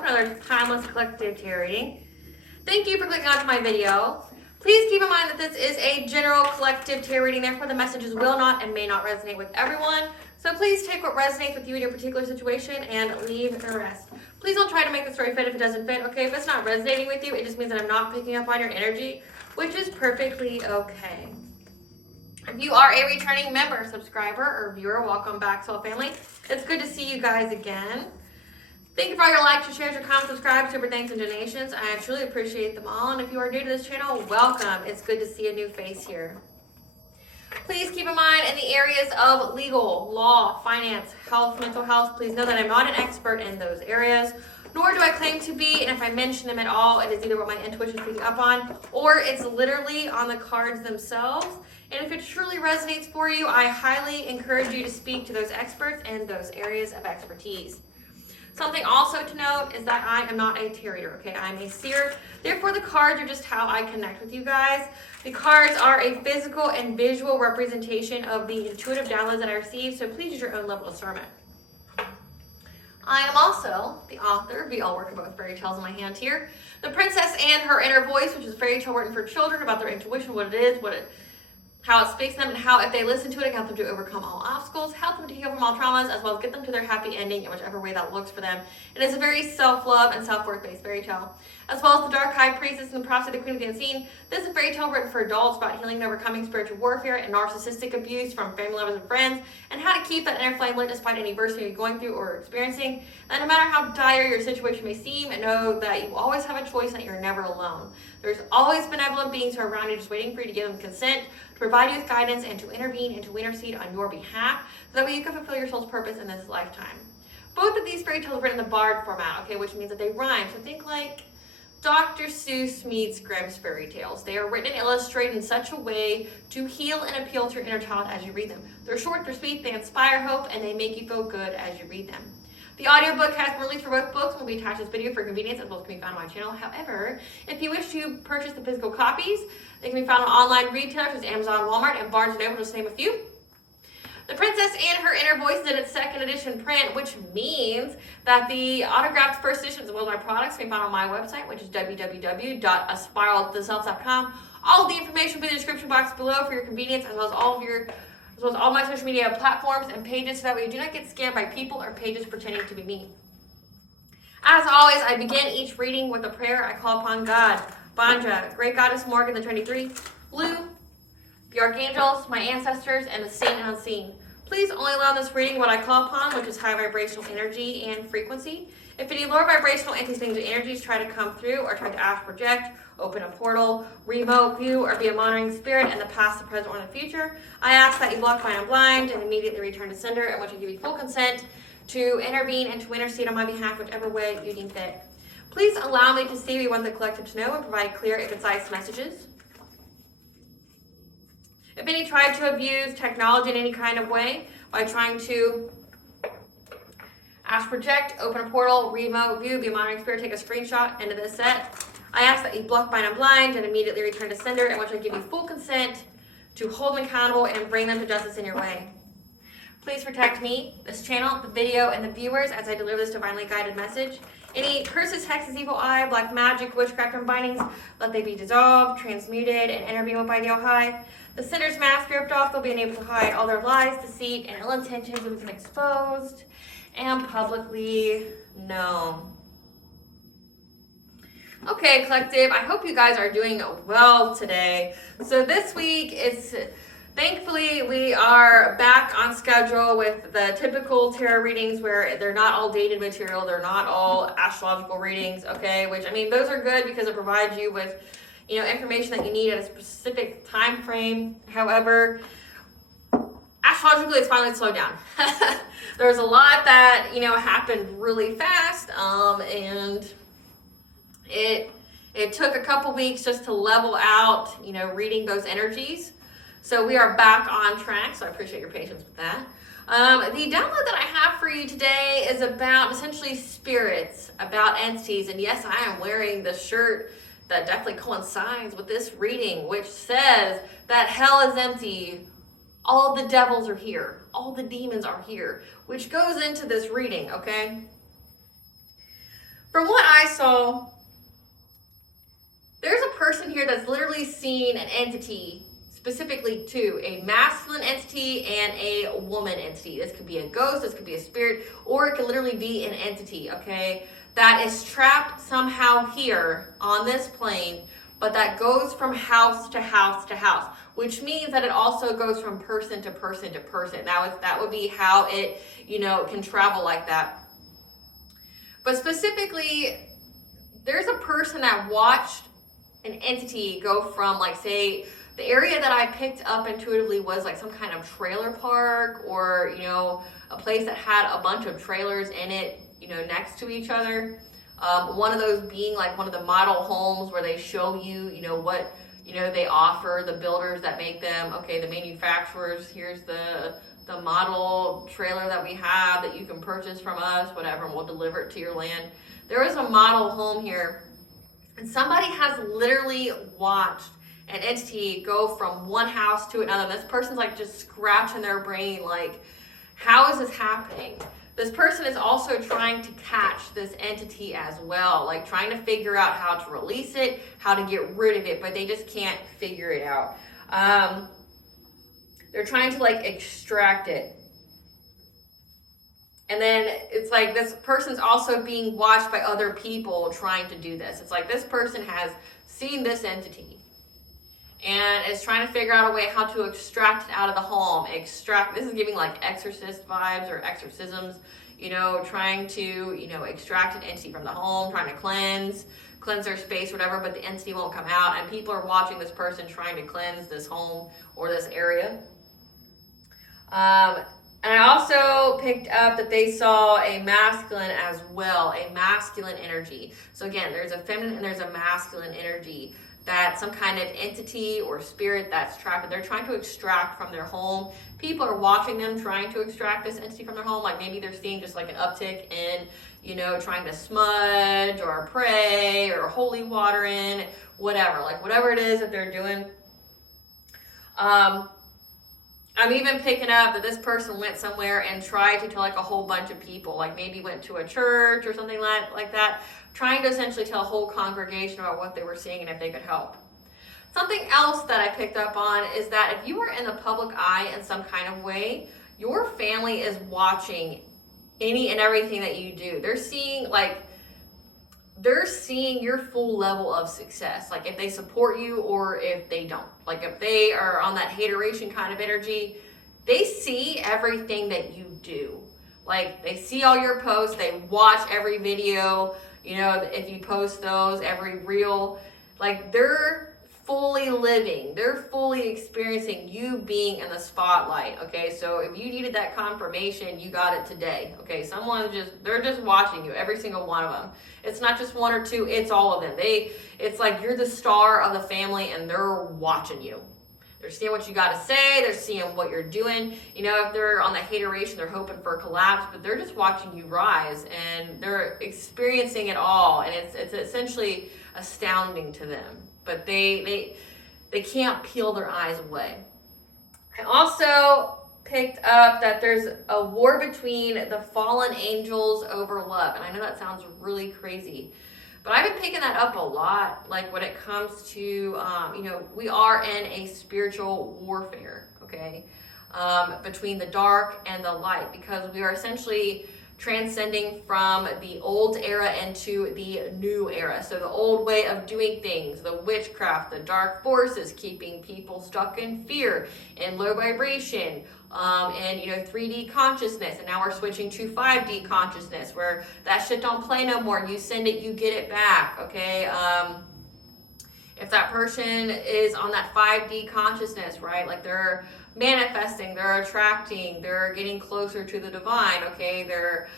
for another timeless collective tarot reading. Thank you for clicking onto my video. Please keep in mind that this is a general collective tarot reading, therefore the messages will not and may not resonate with everyone. So please take what resonates with you in your particular situation and leave the rest. Please don't try to make the story fit if it doesn't fit, okay? If it's not resonating with you, it just means that I'm not picking up on your energy, which is perfectly okay. If you are a returning member, subscriber, or viewer, welcome back, soul family. It's good to see you guys again. Thank you for all your likes, your shares, your comments, subscribe, super thanks, and donations. I truly appreciate them all. And if you are new to this channel, welcome. It's good to see a new face here. Please keep in mind in the areas of legal, law, finance, health, mental health, please know that I'm not an expert in those areas, nor do I claim to be, and if I mention them at all, it is either what my intuition is picking up on, or it's literally on the cards themselves. And if it truly resonates for you, I highly encourage you to speak to those experts in those areas of expertise. Something also to note is that I am not a tarot reader, okay? I'm a seer. Therefore, the cards are just how I connect with you guys. The cards are a physical and visual representation of the intuitive downloads that I receive, so please use your own level of discernment. I am also the author. We all work with fairy tales in my hand here. The Princess and Her Inner Voice, which is a fairy tale written for children about their intuition, what it is, how it speaks to them, and how if they listen to it, it can help them to overcome all obstacles, help them to heal from all traumas, as well as get them to their happy ending in whichever way that looks for them. It is a very self-love and self-worth based fairy tale. As well as the Dark High Priestess and the Prophecy of the Queen of the Unseen, this is a fairy tale written for adults about healing and overcoming spiritual warfare and narcissistic abuse from family members and friends, and how to keep that inner flame lit despite any adversity you're going through or experiencing. And no matter how dire your situation may seem, know that you always have a choice and that you're never alone. There's always benevolent beings who are around you just waiting for you to give them consent, to provide you with guidance, and to intervene and to intercede on your behalf, so that way you can fulfill your soul's purpose in this lifetime. Both of these fairy tales are written in the bard format, okay, which means that they rhyme. So think like Dr. Seuss meets Grimm's fairy tales. They are written and illustrated in such a way to heal and appeal to your inner child as you read them. They're short, they're sweet, they inspire hope, and they make you feel good as you read them. The audiobook has been released for both books and will be attached to this video for convenience, as well as can be found on my channel. However, if you wish to purchase the physical copies, they can be found on online retailers such as Amazon, Walmart, and Barnes & Noble, just to name a few. The Princess and Her Inner Voice is in its second edition print, which means that the autographed first edition, as well as my products, can be found on my website, which is www.aspiraltheself.com. All of the information will be in the description box below for your convenience, as well as all my social media platforms and pages, so that way you do not get scammed by people or pages pretending to be me. As always, I begin each reading with a prayer. I call upon God, Banja, Great Goddess Morgan, the 23, Blue, the Archangels, my ancestors, and the seen and unseen. Please only allow in this reading what I call upon, which is high vibrational energy and frequency. If any lower vibrational entities, things, or energies try to come through or try to ask, project, open a portal, remote view, or be a monitoring spirit in the past, the present, or in the future, I ask that you block my blind and immediately return to sender, in which I give you full consent to intervene and to intercede on my behalf, whichever way you deem fit. Please allow me to see what you want the collective to know and provide clear and concise messages. If any tried to abuse technology in any kind of way by trying to ask, project, open a portal, remote view, be a monitoring spirit, take a screenshot into this set, I ask that you block, bind, and blind and immediately return to sender, in which I give you full consent to hold them accountable and bring them to justice in your way. Please protect me, this channel, the video, and the viewers as I deliver this divinely guided message. Any curses, hexes, evil eye, black magic, witchcraft, and bindings, let they be dissolved, transmuted, and intervened by the All-High. The sinner's mask ripped off, they'll be unable to hide all their lies, deceit, and ill intentions will become exposed and publicly known. Okay, collective, I hope you guys are doing well today. So this week, thankfully, we are back on schedule with the typical tarot readings where they're not all dated material, they're not all astrological readings, okay? Which, I mean, those are good because it provides you with, information that you need at a specific time frame. However, astrologically, it's finally slowed down. There's a lot that, happened really fast, and it took a couple weeks just to level out, reading those energies. So we are back on track, so I appreciate your patience with that. The download that I have for you today is about essentially spirits, about entities, and yes, I am wearing the shirt that definitely coincides with this reading, which says that hell is empty, all the devils are here, all the demons are here, which goes into this reading, okay? From what I saw, there's a person here that's literally seen an entity, specifically two, a masculine entity and a woman entity. This could be a ghost, this could be a spirit, or it could literally be an entity, okay, that is trapped somehow here on this plane, but that goes from house to house to house, which means that it also goes from person to person to person. That would be how it, can travel like that. But specifically, there's a person that watched an entity go from, like, say, the area that I picked up intuitively was like some kind of trailer park, or a place that had a bunch of trailers in it, next to each other. One of those being like one of the model homes where they show you, what they offer, the builders that make them, okay, the manufacturers, here's the model trailer that we have that you can purchase from us, whatever, and we'll deliver it to your land. There is a model home here, and somebody has literally watched an entity go from one house to another. This person's like just scratching their brain, like, how is this happening? This person is also trying to catch this entity as well, like trying to figure out how to release it, how to get rid of it, but they just can't figure it out. They're trying to like extract it. And then it's like this person's also being watched by other people trying to do this. It's like this person has seen this entity and is trying to figure out a way how to extract it out of the home. This is giving like exorcist vibes or exorcisms, trying to, extract an entity from the home, trying to cleanse their space, whatever, but the entity won't come out. And people are watching this person trying to cleanse this home or this area. And I also picked up that they saw a masculine as well, a masculine energy. So again, there's a feminine and there's a masculine energy, that some kind of entity or spirit that's trapped and they're trying to extract from their home. People are watching them trying to extract this entity from their home. Like maybe they're seeing just like an uptick in, trying to smudge or pray or holy water in, whatever it is that they're doing. I'm even picking up that this person went somewhere and tried to tell like a whole bunch of people, like maybe went to a church or something like that, trying to essentially tell a whole congregation about what they were seeing and if they could help. Something else that I picked up on is that if you are in the public eye in some kind of way, your family is watching any and everything that you do. They're seeing your full level of success, like if they support you or if they don't. Like if they are on that hateration kind of energy, they see everything that you do. Like they see all your posts, they watch every video, if you post those, every reel. Like they're fully living, they're fully experiencing you being in the spotlight, okay? So if you needed that confirmation, you got it today, okay? They're just watching you, every single one of them. It's not just one or two, it's all of them. It's like you're the star of the family and they're watching you. They're seeing what you got to say, they're seeing what you're doing. If they're on the hateration, they're hoping for a collapse, but they're just watching you rise and they're experiencing it all, and it's essentially astounding to them. But they can't peel their eyes away. I also picked up that there's a war between the fallen angels over love. And I know that sounds really crazy, but I've been picking that up a lot. Like when it comes to, we are in a spiritual warfare, okay? Between the dark and the light, because we are essentially transcending from the old era into the new era. So the old way of doing things, the witchcraft, the dark forces, keeping people stuck in fear and low vibration, and 3D consciousness. And now we're switching to 5D consciousness, where that shit don't play no more. You send it, you get it back, okay? If that person is on that 5D consciousness, right? Like they're manifesting, they're attracting, they're getting closer to the divine, okay? They're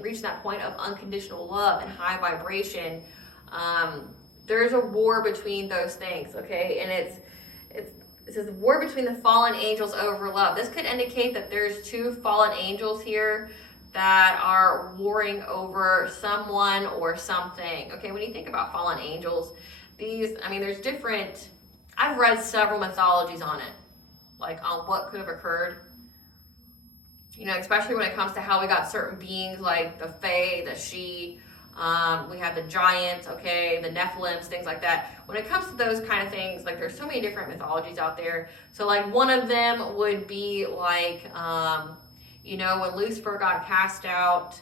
reaching that point of unconditional love and high vibration. There's a war between those things, okay? And it says war between the fallen angels over love. This could indicate that there's two fallen angels here that are warring over someone or something. Okay, when you think about fallen angels, there's different, I've read several mythologies on it, like on what could have occurred. Especially when it comes to how we got certain beings like the Fae, the She, We have the giants, okay, the Nephilims, things like that. When it comes to those kind of things, like there's so many different mythologies out there. So like one of them would be like, you know, when Lucifer got cast out,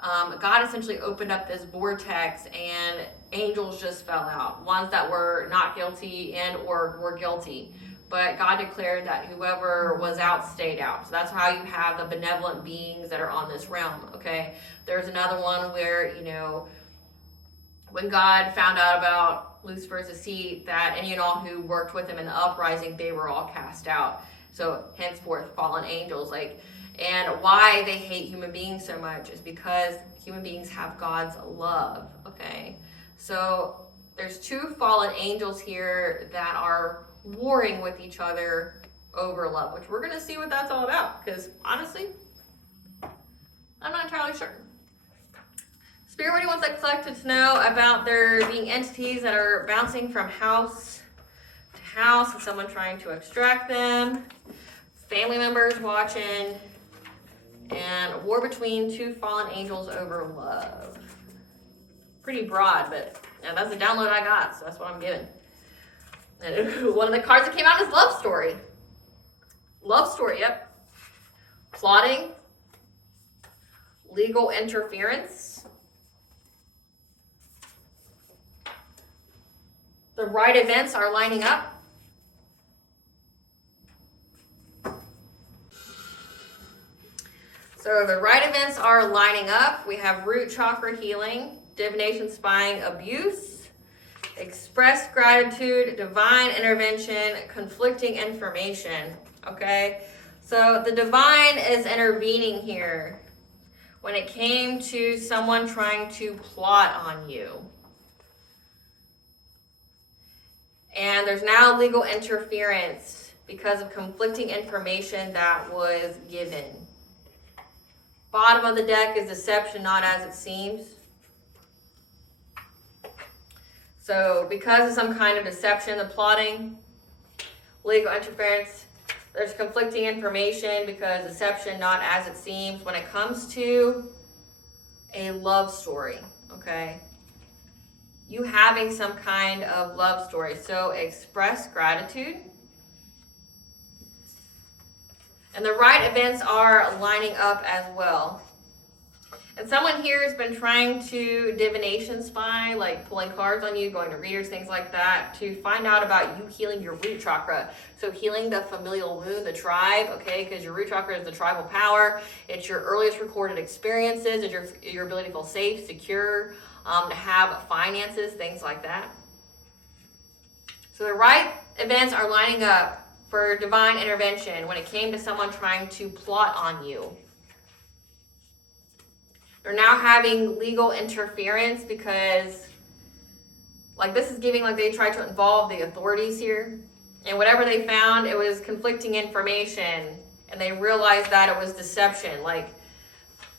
God essentially opened up this vortex and angels just fell out. Ones that were not guilty and or were guilty. But God declared that whoever was out stayed out. So that's how you have the benevolent beings that are on this realm, okay? There's another one where, you know, when God found out about Lucifer's deceit, that any and all who worked with him in the uprising, they were all cast out. So henceforth, fallen angels, like, and why they hate human beings so much is because human beings have God's love, okay? So there's two fallen angels here that are warring with each other over love, which we're going to see what that's all about, because honestly, I'm not entirely sure. Spirit, what do you want the collective to know about there being entities that are bouncing from house to house and someone trying to extract them, family members watching, and war between two fallen angels over love. Pretty broad, but yeah, that's the download I got, so that's what I'm giving. And one of the cards that came out is love story. Love story, yep. Plotting, legal interference, the right events are lining up. So the right events are lining up. We have root chakra healing, divination spying, abuse, express gratitude, divine intervention, conflicting information, okay? So the divine is intervening here when it came to someone trying to plot on you. And there's now legal interference because of conflicting information that was given. Bottom of the deck is deception, not as it seems. So because of some kind of deception, the plotting, legal interference, there's conflicting information because deception, not as it seems, when it comes to a love story, okay? You having some kind of love story. So express gratitude. And the right events are lining up as well. And someone here has been trying to divination spy, like pulling cards on you, going to readers, things like that, to find out about you healing your root chakra. So healing the familial wound, the tribe, okay, because your root chakra is the tribal power. It's your earliest recorded experiences. It's your ability to feel safe, secure, to have finances, things like that. So the right events are lining up for divine intervention when it came to someone trying to plot on you. They're now having legal interference because, like, this is giving like they tried to involve the authorities here. And whatever they found, it was conflicting information. And they realized that it was deception. Like,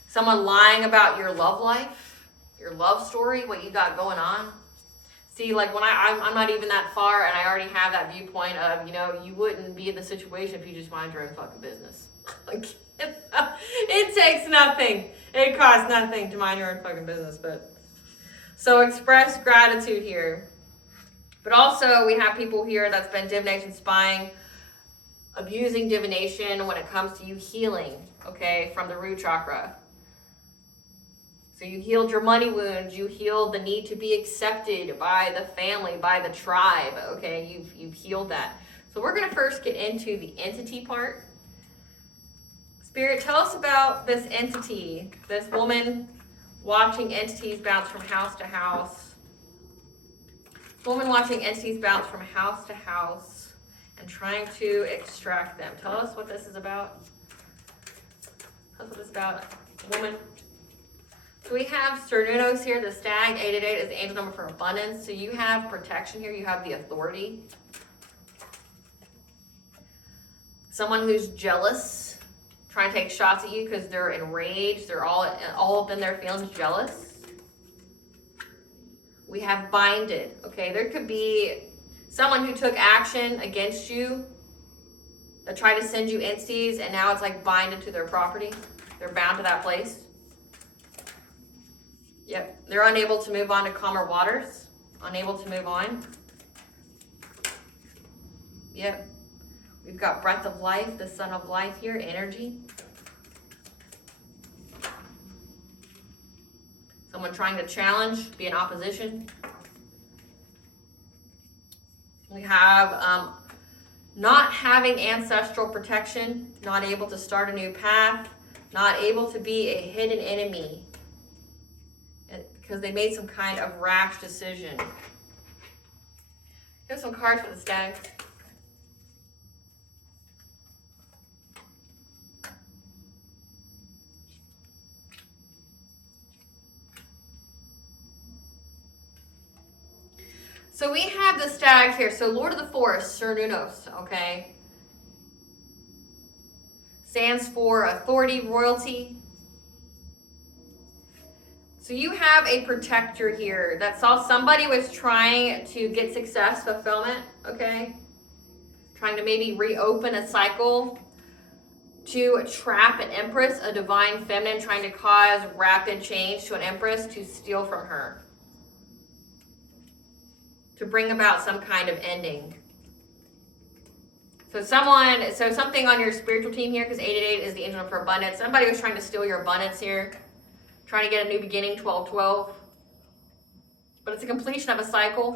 someone lying about your love life, your love story, what you got going on. See, like, when I'm not even that far and I already have that viewpoint of, you know, you wouldn't be in the situation if you just mind your own fucking business. Like, it takes nothing. It costs nothing to mind your own fucking business, but so express gratitude here. But also we have people here that's been divination spying, abusing divination when it comes to you healing, okay, from the root chakra. So you healed your money wounds, you healed the need to be accepted by the family, by the tribe, okay, you've healed that. So we're gonna first get into the entity part. Spirit, tell us about this entity, this woman watching entities bounce from house to house. Woman watching entities bounce from house to house and trying to extract them. Tell us what this is about. Tell us what this is about. Woman. So we have Cernunos here, the stag, 888 is the angel number for abundance. So you have protection here, you have the authority. Someone who's jealous, trying to take shots at you because they're enraged. They're all up in their feelings, jealous. We have binded. Okay, there could be someone who took action against you that tried to send you entities, and now it's like binded to their property. They're bound to that place. Yep, they're unable to move on to calmer waters. Unable to move on. Yep. We've got breath of life, the sun of life here, energy. Someone trying to challenge, be in opposition. We have not having ancestral protection, not able to start a new path, not able to be a hidden enemy because they made some kind of rash decision. Here's some cards for the stag. So we have the stag here. So Lord of the Forest, Cernunnos, okay? Stands for authority, royalty. So you have a protector here that saw somebody was trying to get success, fulfillment, okay? Trying to maybe reopen a cycle to trap an empress, a divine feminine, trying to cause rapid change to an empress to steal from her. To bring about some kind of ending. So something on your spiritual team here, because 888 is the angel for abundance. Somebody was trying to steal your abundance here. Trying to get a new beginning, 1212. But it's a completion of a cycle.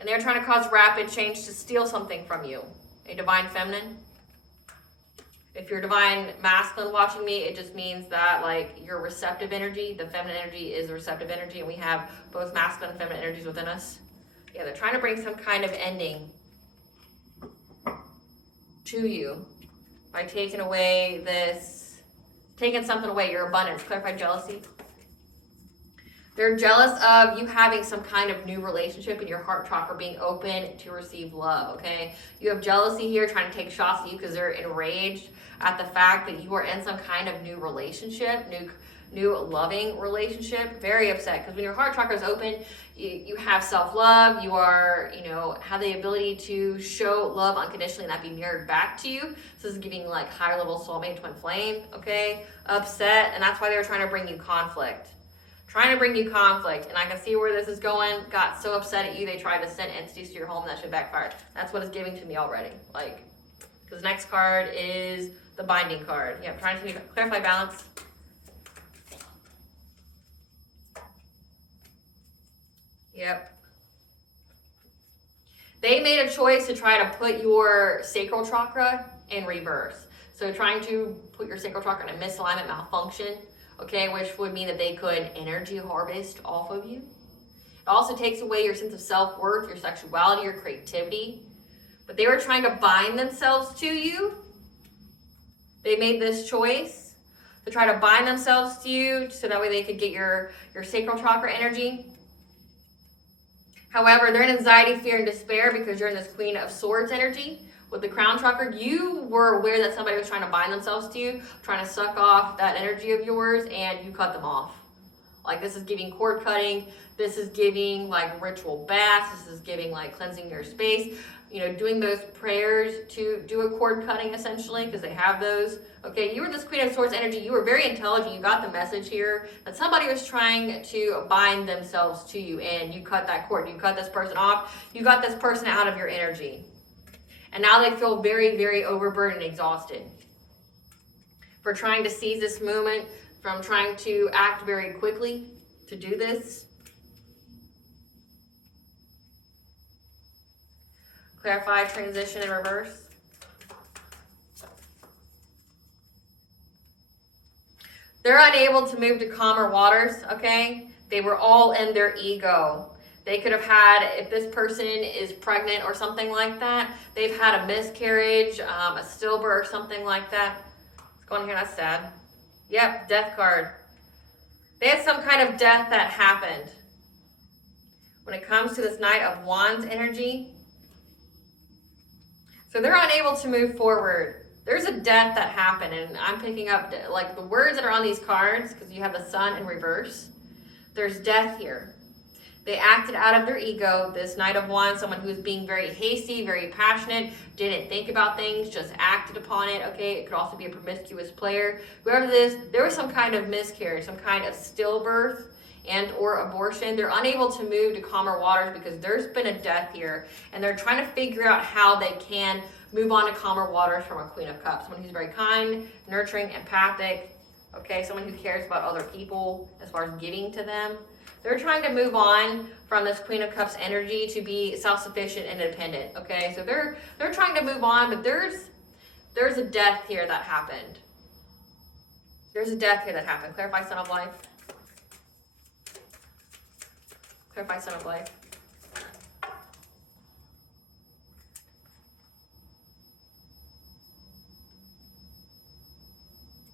And they're trying to cause rapid change to steal something from you. A divine feminine. If you're divine masculine watching me, it just means that like your receptive energy, the feminine energy is the receptive energy, and we have both masculine and feminine energies within us. Yeah, they're trying to bring some kind of ending to you by taking something away, your abundance. Clarify jealousy. They're jealous of you having some kind of new relationship and your heart chakra being open to receive love, okay? You have jealousy here trying to take shots at you because they're enraged at the fact that you are in some kind of new relationship, new loving relationship. Very upset because when your heart chakra is open, you have self-love, you are, have the ability to show love unconditionally and that be mirrored back to you. So this is giving like higher level soulmate twin flame, okay? Upset, and that's why they were trying to bring you conflict. And I can see where this is going. Got so upset at you, they tried to send entities to your home, that should backfire. That's what it's giving to me already. Like, because the next card is the binding card. Yeah, trying to clarify balance. Yep. They made a choice to try to put your sacral chakra in reverse. So trying to put your sacral chakra in a misalignment, malfunction. Okay, which would mean that they could energy harvest off of you. It also takes away your sense of self-worth, your sexuality, your creativity. But they were trying to bind themselves to you. They made this choice to try to bind themselves to you so that way they could get your sacral chakra energy. However, they're in anxiety, fear, and despair because you're in this Queen of Swords energy. With the crown chakra, you were aware that somebody was trying to bind themselves to you, trying to suck off that energy of yours, and you cut them off. Like this is giving cord cutting, this is giving like ritual baths, this is giving like cleansing your space, doing those prayers to do a cord cutting essentially, because they have those. Okay, you were this Queen of Swords energy, you were very intelligent, you got the message here that somebody was trying to bind themselves to you, and you cut that cord, you cut this person off, you got this person out of your energy. And now they feel very, very overburdened and exhausted for trying to seize this moment, from trying to act very quickly to do this. Clarify, transition, and reverse. They're unable to move to calmer waters, okay? They were all in their ego. They could have had, if this person is pregnant or something like that, they've had a miscarriage, a stillbirth or something like that. What's going on here? That's sad. Yep, death card. They had some kind of death that happened. When it comes to this Knight of Wands energy, so they're unable to move forward. There's a death that happened, and I'm picking up like the words that are on these cards because you have the Sun in reverse. There's death here. They acted out of their ego. This Knight of Wands, someone who's being very hasty, very passionate, didn't think about things, just acted upon it, okay? It could also be a promiscuous player. Whoever this, there was some kind of miscarriage, some kind of stillbirth and or abortion. They're unable to move to calmer waters because there's been a death here, and they're trying to figure out how they can move on to calmer waters from a Queen of Cups. Someone who's very kind, nurturing, empathic, okay? Someone who cares about other people as far as giving to them. They're trying to move on from this Queen of Cups energy to be self-sufficient and independent, okay? So they're trying to move on, but there's a death here that happened. There's a death here that happened. Clarify, Son of Life. Clarify, Son of Life.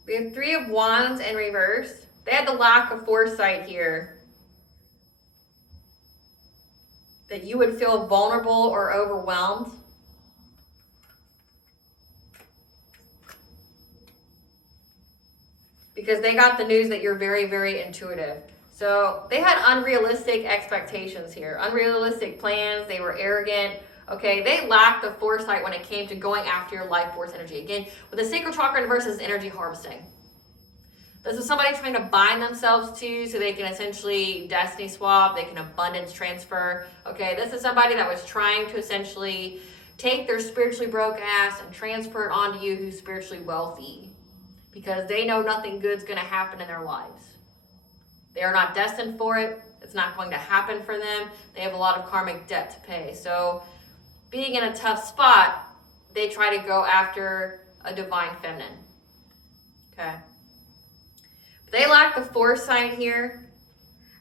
We have Three of Wands in reverse. They had the lack of foresight here. That you would feel vulnerable or overwhelmed. Because they got the news that you're very, very intuitive. So they had unrealistic expectations here, unrealistic plans. They were arrogant. Okay, they lacked the foresight when it came to going after your life force energy. Again, with the sacral chakra in reverse is energy harvesting. This is somebody trying to bind themselves to so they can essentially destiny swap, they can abundance transfer. Okay, this is somebody that was trying to essentially take their spiritually broke ass and transfer it onto you who's spiritually wealthy. Because they know nothing good's going to happen in their lives. They are not destined for it. It's not going to happen for them. They have a lot of karmic debt to pay. So being in a tough spot, they try to go after a divine feminine. Okay. They lack the foresight here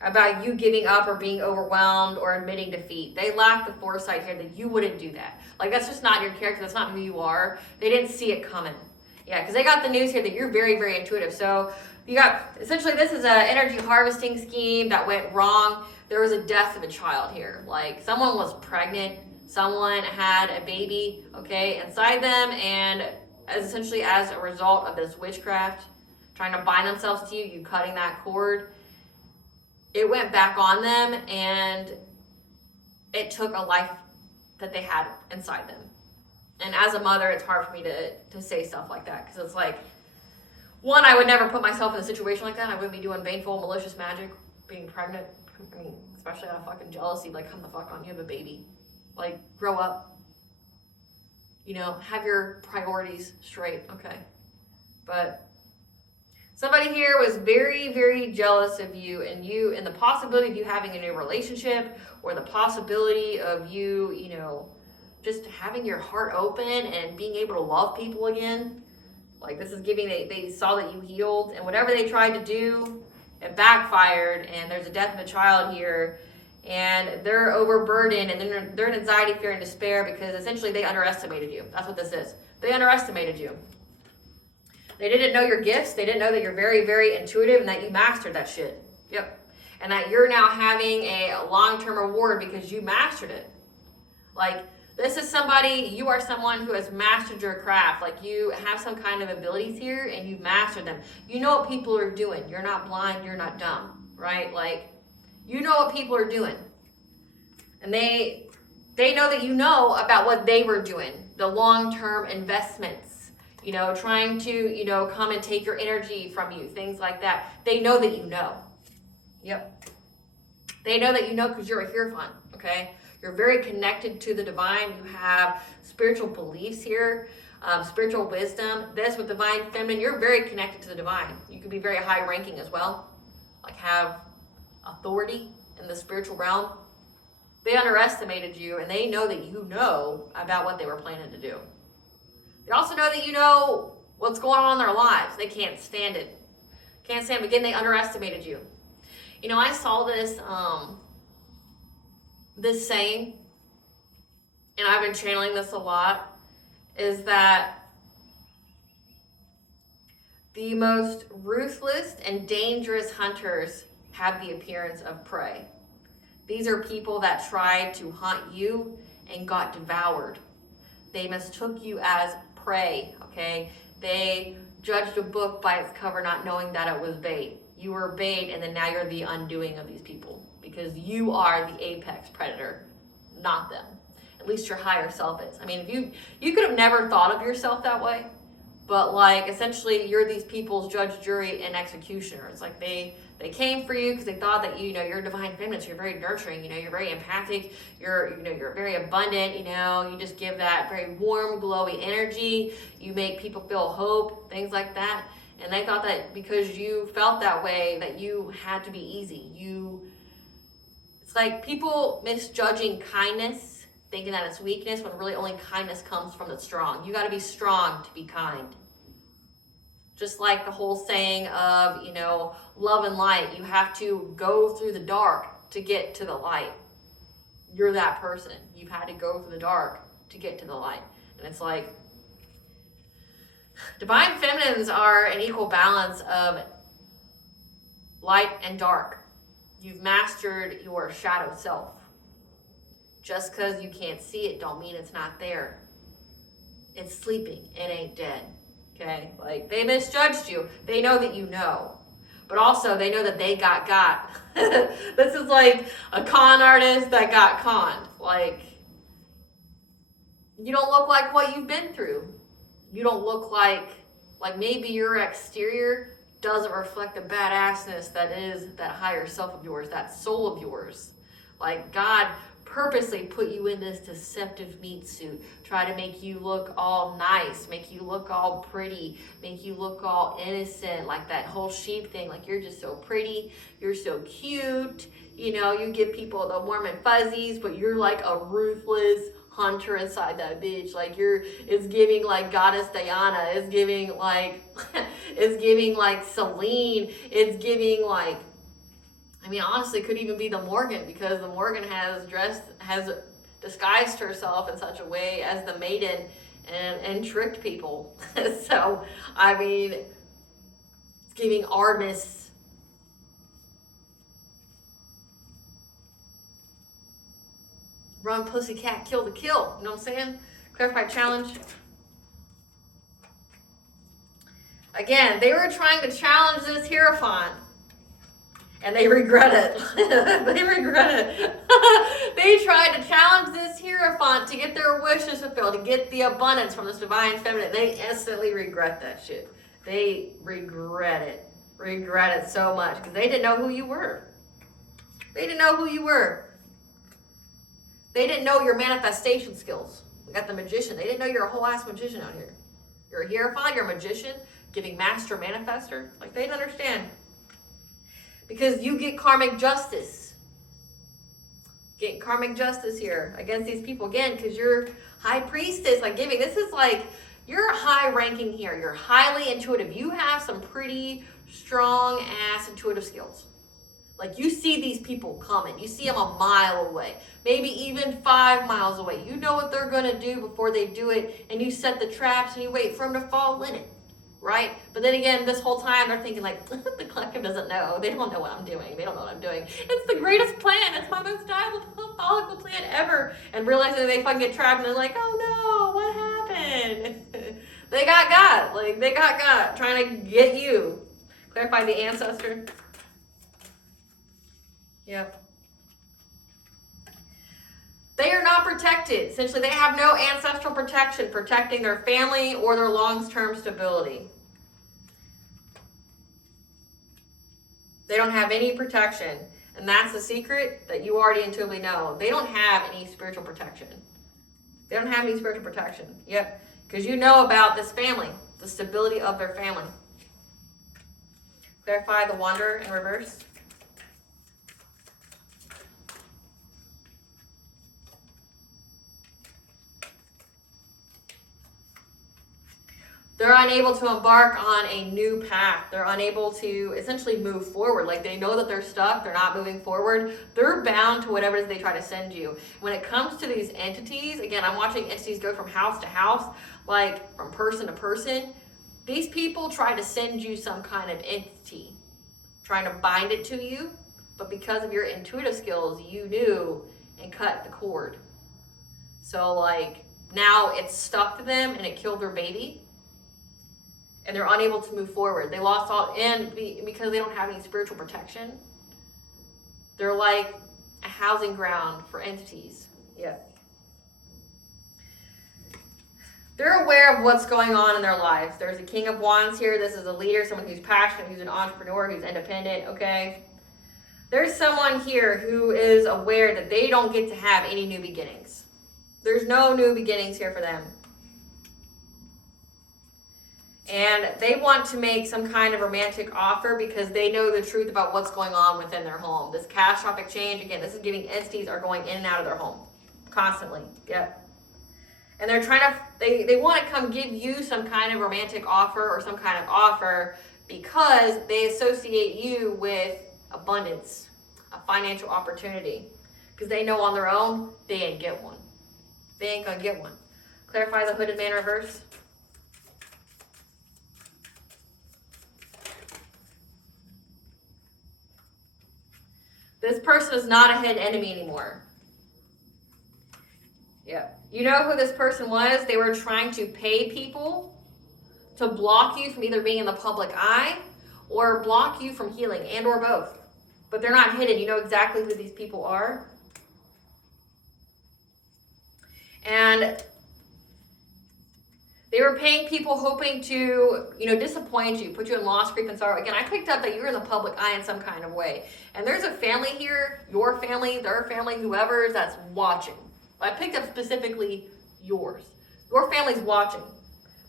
about you giving up or being overwhelmed or admitting defeat. They lack the foresight here that you wouldn't do that. Like, that's just not your character. That's not who you are. They didn't see it coming. Yeah, because they got the news here that you're very, very intuitive. So you got, essentially, this is an energy harvesting scheme that went wrong. There was a death of a child here. Like, someone was pregnant. Someone had a baby, okay, inside them. And essentially, as a result of this witchcraft, trying to bind themselves to you, you cutting that cord, it went back on them, and it took a life that they had inside them. And as a mother, it's hard for me to say stuff like that, because it's like, one, I would never put myself in a situation like that. I wouldn't be doing baneful, malicious magic, being pregnant. I mean, especially out of fucking jealousy, like, come the fuck on, you have a baby. Like, grow up. You know, have your priorities straight, okay? But somebody here was very, very jealous of you and the possibility of you having a new relationship, or the possibility of you, you know, just having your heart open and being able to love people again. Like, this is giving, they saw that you healed, and whatever they tried to do, it backfired, and there's a death of a child here, and they're overburdened, and then they're in anxiety, fear, and despair because essentially they underestimated you. That's what this is. They underestimated you. They didn't know your gifts. They didn't know that you're very, very intuitive and that you mastered that shit. Yep. And that you're now having a long-term reward because you mastered it. Like, this is somebody, you are someone who has mastered your craft. Like, you have some kind of abilities here and you've mastered them. You know what people are doing. You're not blind, you're not dumb, right? Like, you know what people are doing. And they know that you know about what they were doing. The long-term investments, you know, trying to, you know, come and take your energy from you, things like that. They know that you know. Yep. They know that you know because you're a Hierophant, okay? You're very connected to the divine. You have spiritual beliefs here, spiritual wisdom. This with divine feminine, you're very connected to the divine. You could be very high ranking as well, like have authority in the spiritual realm. They underestimated you, and they know that you know about what they were planning to do. They also know that you know what's going on in their lives. They can't stand it. Can't stand it. Again, they underestimated you. You know, I saw this this saying, and I've been channeling this a lot, is that the most ruthless and dangerous hunters have the appearance of prey. These are people that tried to hunt you and got devoured. They mistook you as prey, okay? They judged a book by its cover, not knowing that it was bait. You were bait, and then now you're the undoing of these people because because you are the apex predator, not them. At least your higher self is. I mean, if you could have never thought of yourself that way, but like essentially you're these people's judge, jury, and executioner. It's like they came for you because they thought that you're divine feminine, so you're very nurturing, you're very empathic, you're very abundant, you just give that very warm, glowy energy, you make people feel hope, things like that. And they thought that because you felt that way that you had to be easy. It's like people misjudging kindness, thinking that it's weakness, when really only kindness comes from the strong. You got to be strong to be kind. Just like the whole saying of, love and light, you have to go through the dark to get to the light. You're that person. You've had to go through the dark to get to the light. And it's like, divine feminines are an equal balance of light and dark. You've mastered your shadow self. Just because you can't see it don't mean it's not there. It's sleeping. It ain't dead. Okay? Like, they misjudged you. They know that you know. But also, they know that they got. This is like a con artist that got conned. Like, you don't look like what you've been through. You don't look like maybe your exterior doesn't reflect the badassness that is that higher self of yours, that soul of yours. Like, God purposely put you in this deceptive meat suit, try to make you look all nice, make you look all pretty, make you look all innocent, like that whole sheep thing, like you're just so pretty, you're so cute, you give people the warm and fuzzies, but you're like a ruthless hunter inside that bitch. Like it's giving like goddess Diana, it's giving like Celine, it's giving like, honestly, could even be the Morgan, because the Morgan has disguised herself in such a way as the maiden and tricked people. So, it's giving Artemis. Run, pussycat, kill the kill. You know what I'm saying? Clarify challenge. Again, they were trying to challenge this Hierophant. And they regret it. They regret it. They tried to challenge this Hierophant to get their wishes fulfilled, to get the abundance from this divine feminine. They instantly regret that shit. They regret it. Regret it so much because they didn't know who you were. They didn't know who you were. They didn't know your manifestation skills. We got the magician. They didn't know you're a whole ass magician out here. You're a Hierophant, you're a magician, giving master manifester. Like, they didn't understand. Because you get karmic justice. Get karmic justice here against these people. Again, because you're high priestess, like giving. This is like, you're high ranking here. You're highly intuitive. You have some pretty strong ass intuitive skills. Like, you see these people coming. You see them a mile away. Maybe even 5 miles away. You know what they're going to do before they do it. And you set the traps and you wait for them to fall in it. Right? But then again, this whole time they're thinking like, the collective doesn't know. They don't know what I'm doing. They don't know what I'm doing. It's the greatest plan. It's my most diabolical plan ever. And realizing they fucking get trapped and they're like, oh no, what happened? They got. Like, they got trying to get you. Clarify the ancestor. Yep. They are not protected. Essentially, they have no ancestral protection protecting their family or their long-term stability. They don't have any protection. And that's the secret that you already intuitively know. They don't have any spiritual protection. They don't have any spiritual protection. Yep. Because you know about this family, the stability of their family. Clarify the Wanderer in reverse. They're unable to embark on a new path. They're unable to essentially move forward. Like, they know that they're stuck. They're not moving forward. They're bound to whatever it is they try to send you. When it comes to these entities, again, I'm watching entities go from house to house, like from person to person. These people try to send you some kind of entity, trying to bind it to you. But because of your intuitive skills, you knew and cut the cord. So, like, now it's stuck to them and it killed their baby. And they're unable to move forward. They lost all, and because they don't have any spiritual protection, they're like a housing ground for entities. Yeah. They're aware of what's going on in their lives. There's a King of Wands here. This is a leader, someone who's passionate, who's an entrepreneur, who's independent, okay? There's someone here who is aware that they don't get to have any new beginnings. There's no new beginnings here for them. And they want to make some kind of romantic offer because they know the truth about what's going on within their home. This catastrophic change, again, this is giving entities are going in and out of their home constantly. Yep. And they're trying to, they want to come give you some kind of romantic offer or some kind of offer because they associate you with abundance, a financial opportunity. Because they know on their own, they ain't get one. They ain't gonna get one. Clarify the hooded man reverse. This person is not a hidden enemy anymore. Yeah. You know who this person was? They were trying to pay people to block you from either being in the public eye or block you from healing, and or both. But they're not hidden. You know exactly who these people are. And they were paying people hoping to, disappoint you, put you in loss, grief, and sorrow. Again, I picked up that you're in the public eye in some kind of way. And there's a family here, your family, their family, whoever's that's watching. I picked up specifically yours. Your family's watching,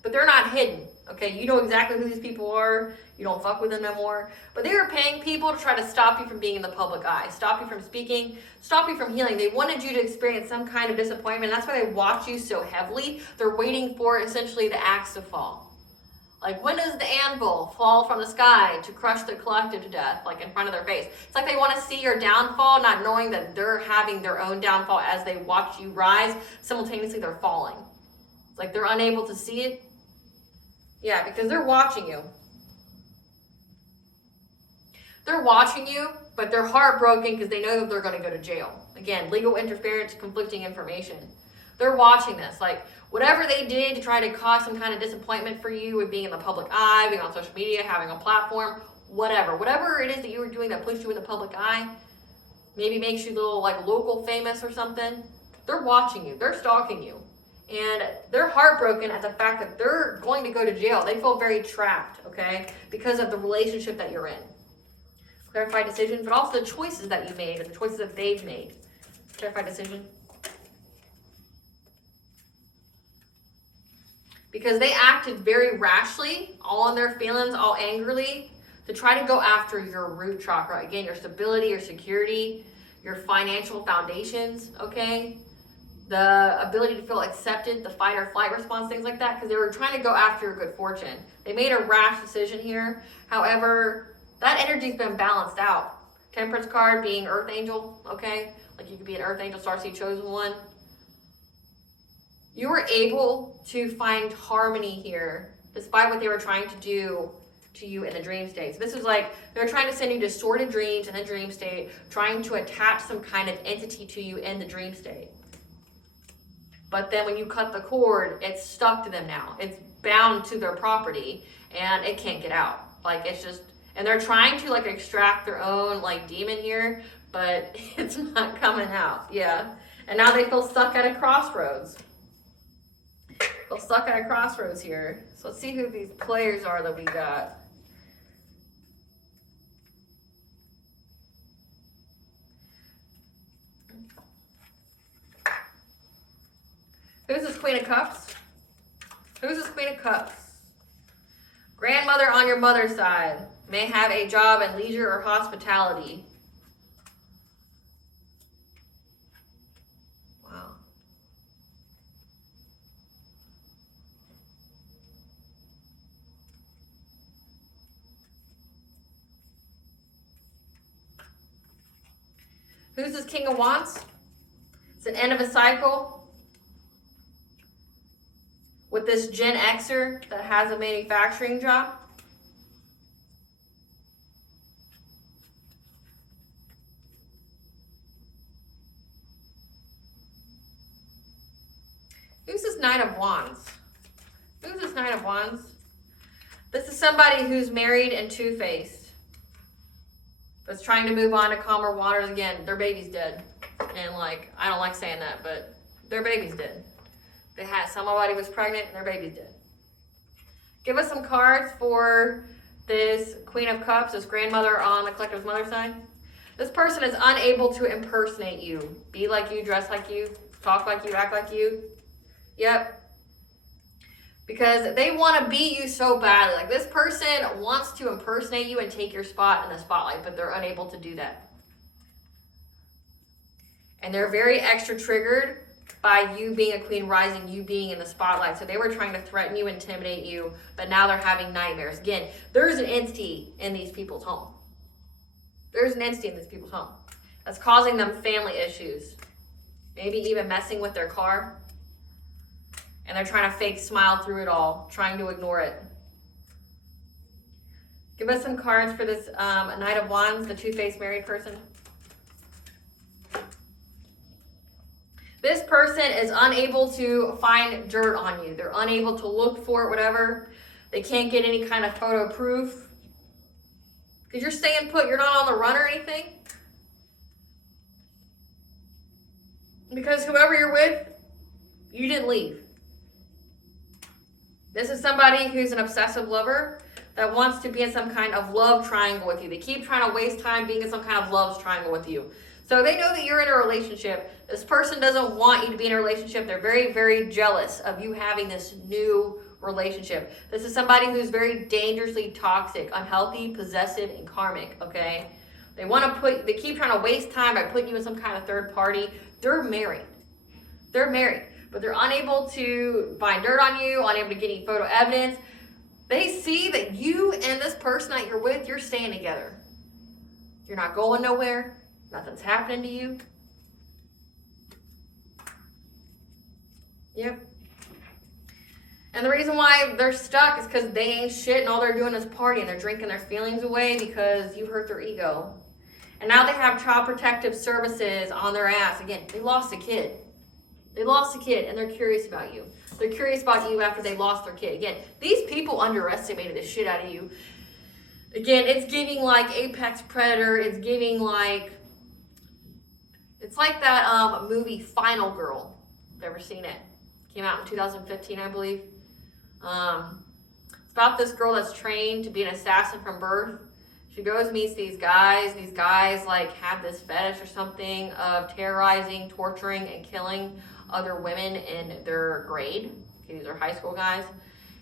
but they're not hidden, okay? You know exactly who these people are. You don't fuck with them no more. But they were paying people to try to stop you from being in the public eye, stop you from speaking, stop you from healing. They wanted you to experience some kind of disappointment. That's why they watch you so heavily. They're waiting for essentially the axe to fall. Like, when does the anvil fall from the sky to crush the collective to death, like in front of their face? It's like they want to see your downfall, not knowing that they're having their own downfall as they watch you rise. Simultaneously, they're falling. It's like they're unable to see it. Yeah, because they're watching you. They're watching you, but they're heartbroken because they know that they're going to go to jail. Again, legal interference, conflicting information. They're watching this. Like, whatever they did to try to cause some kind of disappointment for you with being in the public eye, being on social media, having a platform, whatever it is that you were doing that pushed you in the public eye, maybe makes you a little like local famous or something, they're watching you, they're stalking you. And they're heartbroken at the fact that they're going to go to jail. They feel very trapped, okay, because of the relationship that you're in. Clarified decision, but also the choices that you made and the choices that they've made. Clarified decision. Because they acted very rashly, all in their feelings, all angrily, to try to go after your root chakra. Again, your stability, your security, your financial foundations, okay? The ability to feel accepted, the fight or flight response, things like that, because they were trying to go after your good fortune. They made a rash decision here. However, that energy's been balanced out. Temperance card being Earth Angel, okay? Like, you could be an Earth Angel, Starseed Chosen One. You were able to find harmony here, despite what they were trying to do to you in the dream state. So this is like, they're trying to send you distorted dreams in the dream state, trying to attach some kind of entity to you in the dream state. But then when you cut the cord, it's stuck to them now. It's bound to their property, and it can't get out. Like, it's just, and they're trying to like extract their own like demon here, but it's not coming out. Yeah. And now they feel stuck at a crossroads. Feel stuck at a crossroads here. So let's see who these players are that we got. Who's this Queen of Cups? Who's this Queen of Cups? Grandmother on your mother's side may have a job in leisure or hospitality. Wow. Who's this King of Wands? It's an end of a cycle. With this Gen Xer that has a manufacturing job. Who's this Nine of Wands? Who's this Nine of Wands? This is somebody who's married and two-faced. that's trying to move on to calmer waters. Again, their baby's dead. And like, I don't like saying that, but their baby's dead. Somebody was pregnant and their baby's dead. Give us some cards for this Queen of Cups, this grandmother on the collective's mother side. This person is unable to impersonate you. Be like you, dress like you, talk like you, act like you. Yep. Because they want to be you so badly. Like, this person wants to impersonate you and take your spot in the spotlight, but they're unable to do that. And they're very extra triggered by you being a queen rising, you being in the spotlight. So they were trying to threaten you, intimidate you, but now they're having nightmares. Again, there's an entity in these people's home. There's an entity in these people's home that's causing them family issues. Maybe even messing with their car. And they're trying to fake smile through it all, trying to ignore it. Give us some cards for this Knight of Wands, the two-faced married person. This person is unable to find dirt on you. They're unable to look for it, whatever. They can't get any kind of photo proof. Because you're staying put. You're not on the run or anything. Because whoever you're with, you didn't leave. This is somebody who's an obsessive lover that wants to be in some kind of love triangle with you. They keep trying to waste time being in some kind of love triangle with you. So they know that you're in a relationship. This person doesn't want you to be in a relationship. They're very, very jealous of you having this new relationship. This is somebody who's very dangerously toxic, unhealthy, possessive, and karmic, okay? They keep trying to waste time by putting you in some kind of third party. They're married. They're married, but they're unable to find dirt on you, unable to get any photo evidence. They see that you and this person that you're with, you're staying together. You're not going nowhere. Nothing's happening to you. Yep. And the reason why they're stuck is because they ain't shit and all they're doing is partying. They're drinking their feelings away because you hurt their ego. And now they have child protective services on their ass. Again, they lost a kid. They lost a kid and they're curious about you. They're curious about you after they lost their kid. Again, these people underestimated the shit out of you. Again, it's giving like Apex Predator. It's giving like... It's like that movie Final Girl. Ever seen it? Came out in 2015, I believe. It's about this girl that's trained to be an assassin from birth. She goes and meets these guys. These guys like have this fetish or something of terrorizing, torturing, and killing other women in their grade. Okay, these are high school guys.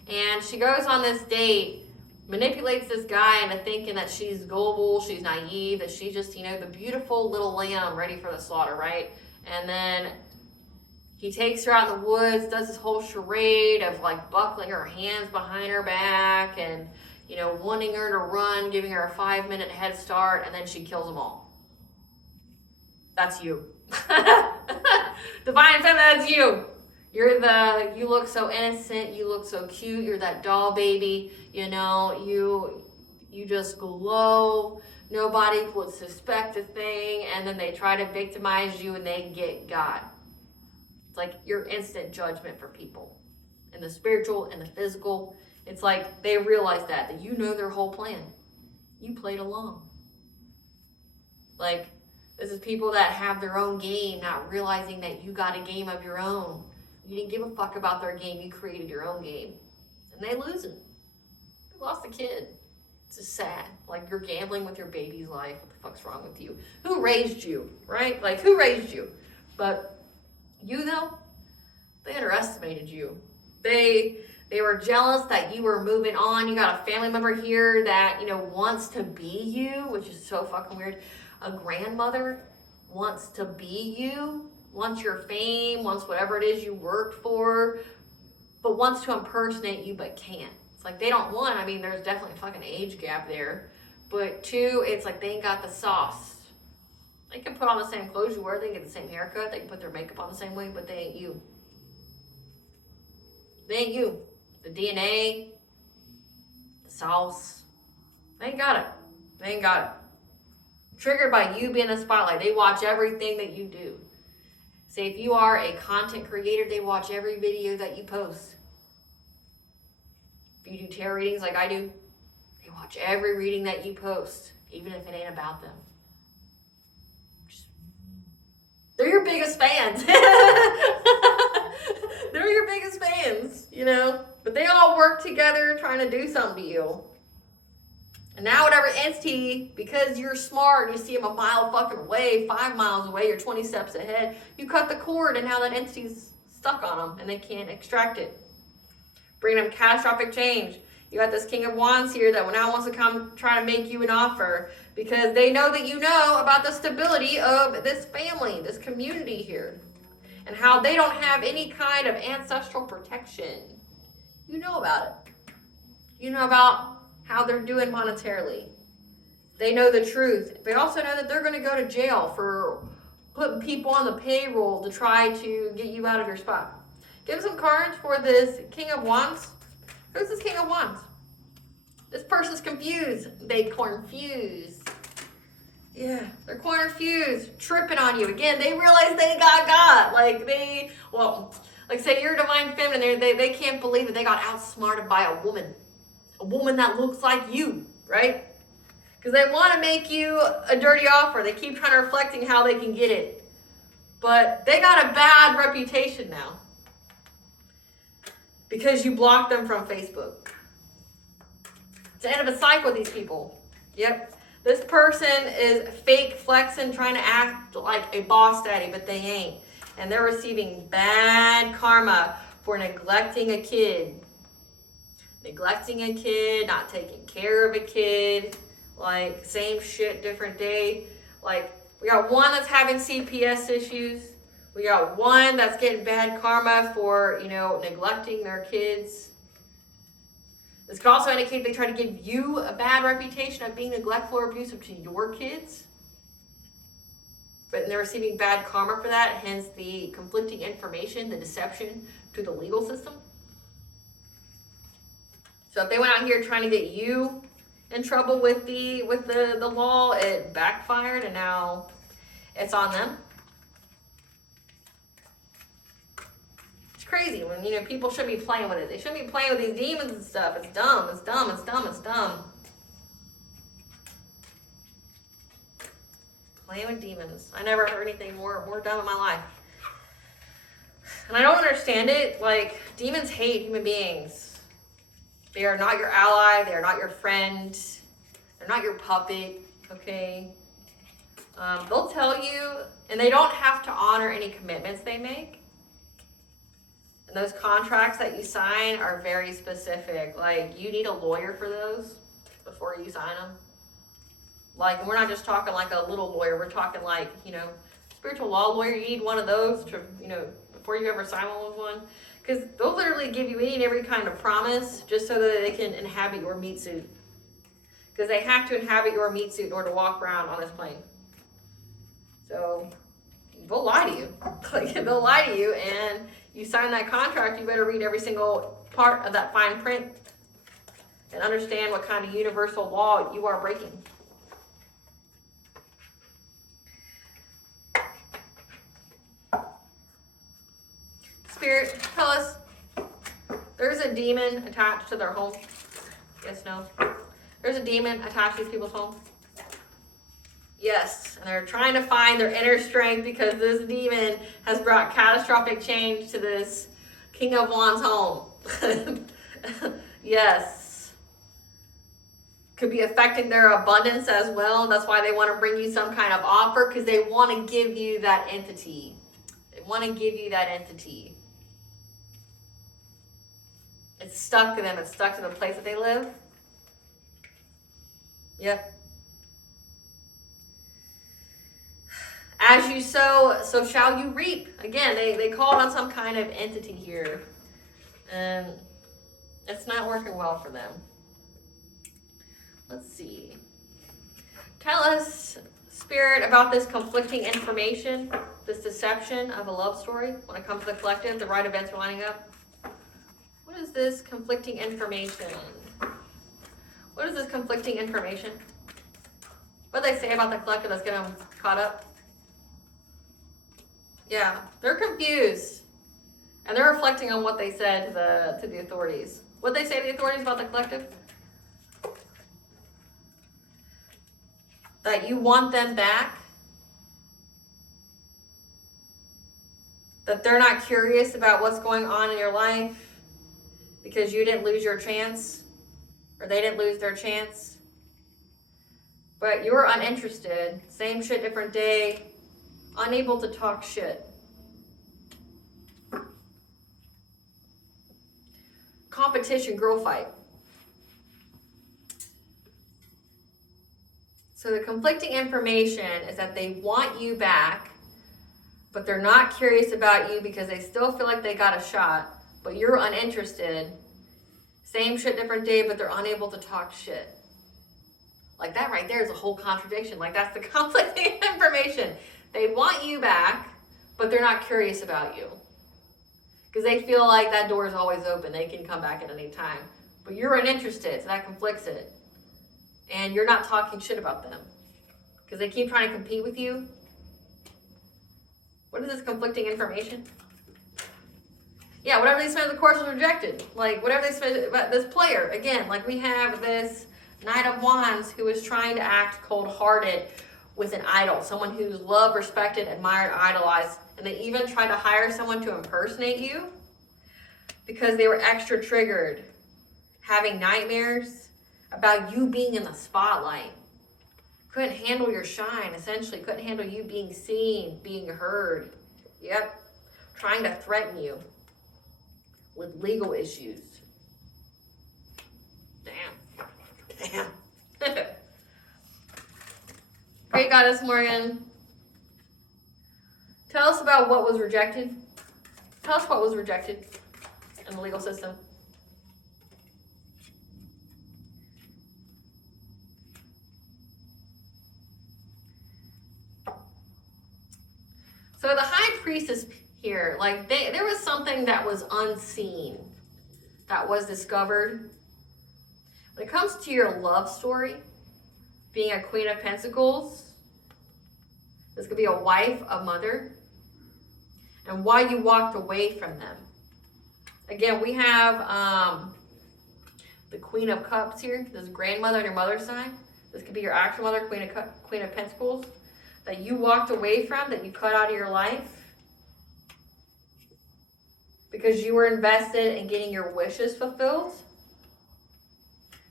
And she goes on this date, manipulates this guy into thinking that she's gullible, she's naive, that she's just, the beautiful little lamb ready for the slaughter, right? And then he takes her out in the woods, does this whole charade of like buckling her hands behind her back and, wanting her to run, giving her a 5-minute head start, and then she kills them all. That's you. Divine Feminine, that's you. You look so innocent, you look so cute, you're that doll baby, you just glow, nobody would suspect a thing, and then they try to victimize you and they get God. It's like your instant judgment for people. In the spiritual and the physical, it's like they realize that you know their whole plan. You played along. Like, this is people that have their own game, not realizing that you got a game of your own. You didn't give a fuck about their game. You created your own game. And they lose it. They lost a kid. It's just sad. Like, you're gambling with your baby's life. What the fuck's wrong with you? Who raised you, right? Like, who raised you? But you, though, they underestimated you. They were jealous that you were moving on. You got a family member here that, wants to be you, which is so fucking weird. A grandmother wants to be you, wants your fame, wants whatever it is you worked for, but wants to impersonate you but can't. It's like they don't want, there's definitely a fucking age gap there. But two, it's like they ain't got the sauce. They can put on the same clothes you wear, they can get the same haircut, they can put their makeup on the same way, but they ain't you. They ain't you. The DNA, the sauce, they ain't got it. They ain't got it. Triggered by you being in the spotlight. They watch everything that you do. Say if you are a content creator, they watch every video that you post. If you do tarot readings like I do, they watch every reading that you post. even if it ain't about them. They're your biggest fans. They're your biggest fans, you know? But they all work together trying to do something to you. And now whatever entity, because you're smart and you see them a mile fucking away, 5 miles away, you're 20 steps ahead, you cut the cord and now that entity's stuck on them and they can't extract it. Bring them catastrophic change. You got this King of Wands here that now wants to come try to make you an offer because they know that you know about the stability of this family, this community here, and how they don't have any kind of ancestral protection. You know about it. You know about how they're doing monetarily. They know the truth. They also know that they're going to go to jail for putting people on the payroll to try to get you out of your spot. Give some cards for this King of Wands. Who's this King of Wands? This person's confused. They confused. Yeah, they're confused, tripping on you. Again, they realize they got. Like say you're a divine feminine, they can't believe that they got outsmarted by a woman that looks like you, right? Because they want to make you a dirty offer. They keep trying to reflecting how they can get it. But they got a bad reputation now. Because you blocked them from Facebook. It's the end of a cycle with these people. Yep. This person is fake flexing, trying to act like a boss daddy, but they ain't. And they're receiving bad karma for neglecting a kid. Neglecting a kid, not taking care of a kid. Like, same shit, different day. Like, we got one that's having CPS issues. We got one that's getting bad karma for, neglecting their kids. This could also indicate they try to give you a bad reputation of being neglectful or abusive to your kids. But they're receiving bad karma for that, hence the conflicting information, the deception to the legal system. So if they went out here trying to get you in trouble with the law, it backfired and now it's on them. Crazy when people shouldn't be playing with it. They shouldn't be playing with these demons and stuff. It's dumb. It's dumb. It's dumb. It's dumb. Playing with demons. I never heard anything more dumb in my life. And I don't understand it. Like, demons hate human beings. They are not your ally. They are not your friend. They're not your puppet. Okay. They'll tell you, and they don't have to honor any commitments they make. And those contracts that you sign are very specific. Like, you need a lawyer for those before you sign them. Like, we're not just talking like a little lawyer. We're talking like, spiritual law lawyer. You need one of those to, before you ever sign one with one. Because they'll literally give you any and every kind of promise just so that they can inhabit your meat suit. Because they have to inhabit your meat suit in order to walk around on this plane. So, they'll lie to you. Like, they'll lie to you, and you sign that contract, you better read every single part of that fine print and understand what kind of universal law you are breaking. Spirit, tell us, there's a demon attached to their home. Yes, no? There's a demon attached to these people's home. Yes, and they're trying to find their inner strength because this demon has brought catastrophic change to this King of Wands home. Yes. Could be affecting their abundance as well. That's why they want to bring you some kind of offer, because they want to give you that entity. They want to give you that entity. It's stuck to them. It's stuck to the place that they live. Yep. As you sow, so shall you reap. Again, they called on some kind of entity here. And it's not working well for them. Let's see. Tell us, Spirit, about this conflicting information, this deception of a love story when it comes to the collective, the right events are lining up. What is this conflicting information? What is this conflicting information? What do they say about the collective that's getting them caught up? Yeah, they're confused. And they're reflecting on what they said to the authorities. What did they say to the authorities about the collective? that you want them back, that they're not curious about what's going on in your life because you didn't lose your chance or they didn't lose their chance. But you're uninterested, same shit, different day, unable to talk shit. Competition, girl fight. So the conflicting information is that they want you back, but they're not curious about you because they still feel like they got a shot, but you're uninterested. Same shit, different day, but they're unable to talk shit. Like that right there is a whole contradiction. Like that's the conflicting information. They want you back, but they're not curious about you. Because they feel like that door is always open. They can come back at any time. But you're uninterested, so that conflicts it. And you're not talking shit about them. Because they keep trying to compete with you. What is this conflicting information? Yeah, whatever they said, the course was rejected. Like, whatever they said about this player. Again, like we have this Knight of Wands who is trying to act cold-hearted with an idol. Someone who's loved, respected, admired, idolized. And they even try to hire someone to impersonate you because they were extra triggered, having nightmares about you being in the spotlight. Couldn't handle your shine, essentially. Couldn't handle you being seen, being heard. Yep. Trying to threaten you with legal issues. Damn. Great Goddess Morgan. Tell us about what was rejected. Tell us what was rejected in the legal system. So the High Priestess here, like there was something that was unseen, that was discovered. When it comes to your love story, being a Queen of Pentacles, this could be a wife, a mother, and why you walked away from them. Again, we have the Queen of Cups here. This is grandmother on your mother's side. This could be your actual mother, Queen of Pentacles, that you walked away from, that you cut out of your life because you were invested in getting your wishes fulfilled,